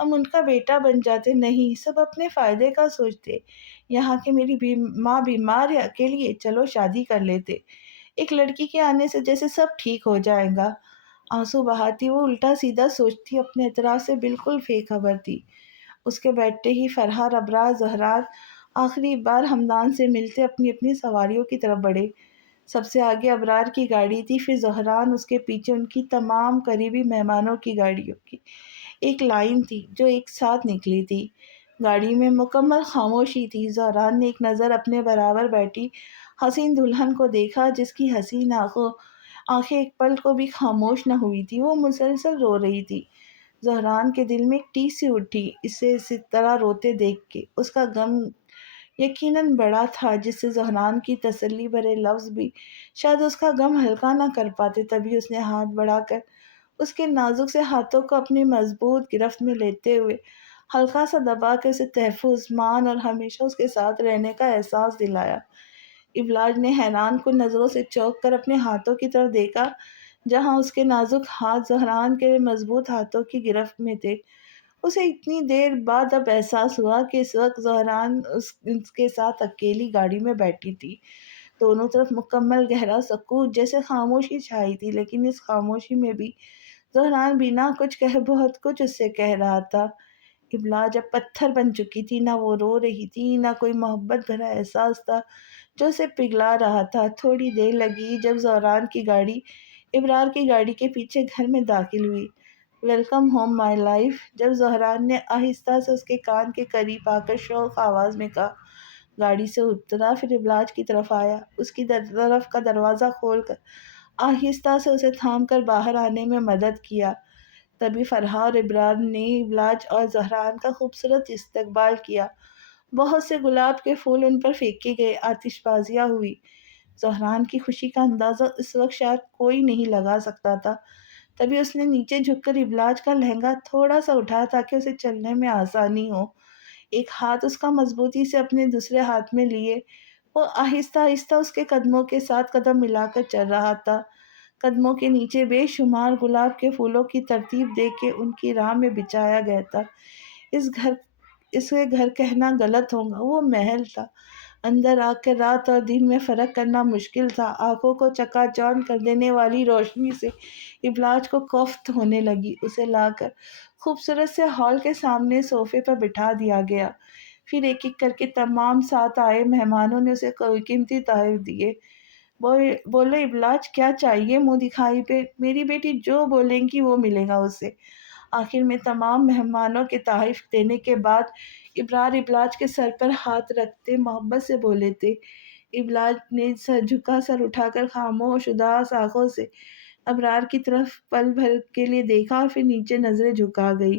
ہم ان کا بیٹا بن جاتے۔ نہیں، سب اپنے فائدے کا سوچتے۔ یہاں کہ میری ماں بیمار ہے، اکیلی ہے، چلو شادی کر لیتے، ایک لڑکی کے آنے سے جیسے سب ٹھیک ہو جائے گا۔ آنسو بہاتی وہ الٹا سیدھا سوچتی، اپنے اعتراض سے بالکل بے خبر تھی۔ اس کے بیٹھتے ہی فرحہ، ابرار، زہران آخری بار ہمدان سے ملتے اپنی اپنی سواریوں کی طرف بڑھے۔ سب سے آگے ابرار کی گاڑی تھی، پھر زہران، اس کے پیچھے ان کی تمام قریبی مہمانوں کی گاڑیوں کی ایک لائن تھی جو ایک ساتھ نکلی تھی۔ گاڑی میں مکمل خاموشی تھی۔ زہران نے ایک نظر اپنے برابر بیٹھی حسین دلہن کو دیکھا، جس کی حسین آنکھیں ایک پل کو بھی خاموش نہ ہوئی تھی۔ وہ مسلسل رو رہی تھی۔ زہران کے دل میں ایک ٹیس سی اٹھی اسے اس طرح روتے دیکھ کے۔ اس کا غم یقیناً بڑا تھا، جس سے زہران کی تسلی بھرے لفظ بھی شاید اس کا غم ہلکا نہ کر پاتے۔ تبھی اس نے ہاتھ بڑھا کر اس کے نازک سے ہاتھوں کو اپنی مضبوط گرفت میں لیتے ہوئے ہلکا سا دبا کے اسے تحفظ، مان اور ہمیشہ اس کے ساتھ رہنے کا احساس دلایا۔ ابلاج نے حیران کن نظروں سے چونک کر اپنے ہاتھوں کی طرف دیکھا، جہاں اس کے نازک ہاتھ زہران کے مضبوط ہاتھوں کی گرفت میں تھے۔ اسے اتنی دیر بعد اب احساس ہوا کہ اس وقت زہران اس کے ساتھ اکیلی گاڑی میں بیٹھی تھی۔ دونوں طرف مکمل گہرا سکوت، جیسے خاموشی چھائی تھی، لیکن اس خاموشی میں بھی زہران بنا کچھ کہے بہت کچھ اس سے کہہ رہا تھا۔ ابلاج اب پتھر بن چکی تھی، نہ وہ رو رہی تھی، نہ کوئی محبت بھرا احساس تھا جو اسے پگھلا رہا تھا۔ تھوڑی دیر لگی، جب زہران کی گاڑی ابرار کی گاڑی کے پیچھے گھر میں داخل ہوئی۔ ویلکم ہوم مائی لائف، جب زہران نے آہستہ سے اس کے کان کے قریب آ کر شوق آواز میں کہا۔ گاڑی سے اترا، پھر ابلاج کی طرف آیا، اس کی طرف کا دروازہ کھول کر آہستہ سے اسے تھام کر باہر آنے میں مدد کیا۔ تبھی فرحہ اور ابرار نے ابلاج اور زہران کا خوبصورت استقبال کیا۔ بہت سے گلاب کے پھول ان پر پھینکے گئے، آتش بازیاں ہوئی۔ زہران کی خوشی کا اندازہ اس وقت شاید کوئی نہیں لگا سکتا تھا۔ تبھی اس نے نیچے جھک کر ابلاج کا لہنگا تھوڑا سا اٹھایا تاکہ اسے چلنے میں آسانی ہو۔ ایک ہاتھ اس کا مضبوطی سے اپنے دوسرے ہاتھ میں لیے وہ آہستہ آہستہ اس کے قدموں کے ساتھ قدم ملا کر چل رہا تھا۔ قدموں کے نیچے بے شمار گلاب کے پھولوں کی ترتیب دیکھ کے ان کی راہ میں بچھایا گیا تھا۔ اسے گھر کہنا غلط ہوگا، وہ محل تھا۔ اندر آ کر رات اور دن میں فرق کرنا مشکل تھا۔ آنکھوں کو چکا چوند کر دینے والی روشنی سے ابلاج کو کوفت ہونے لگی۔ اسے لا کر خوبصورت سے ہال کے سامنے صوفے پر بٹھا دیا گیا۔ پھر ایک ایک کر کے تمام ساتھ آئے مہمانوں نے اسے قیمتی تحائف دیے۔ بولے ابلاج کیا چاہیے منہ دکھائی پہ؟ میری بیٹی جو بولیں گی وہ ملے گا اسے۔ آخر میں تمام مہمانوں کے تحائف دینے کے بعد ابرار ابلاج کے سر پر ہاتھ رکھتے محبت سے بولے تھے۔ ابلاج نے سر اٹھا کر خاموش اداس آنکھوں سے ابرار کی طرف پل بھر کے لیے دیکھا اور پھر نیچے نظریں جھکا گئی۔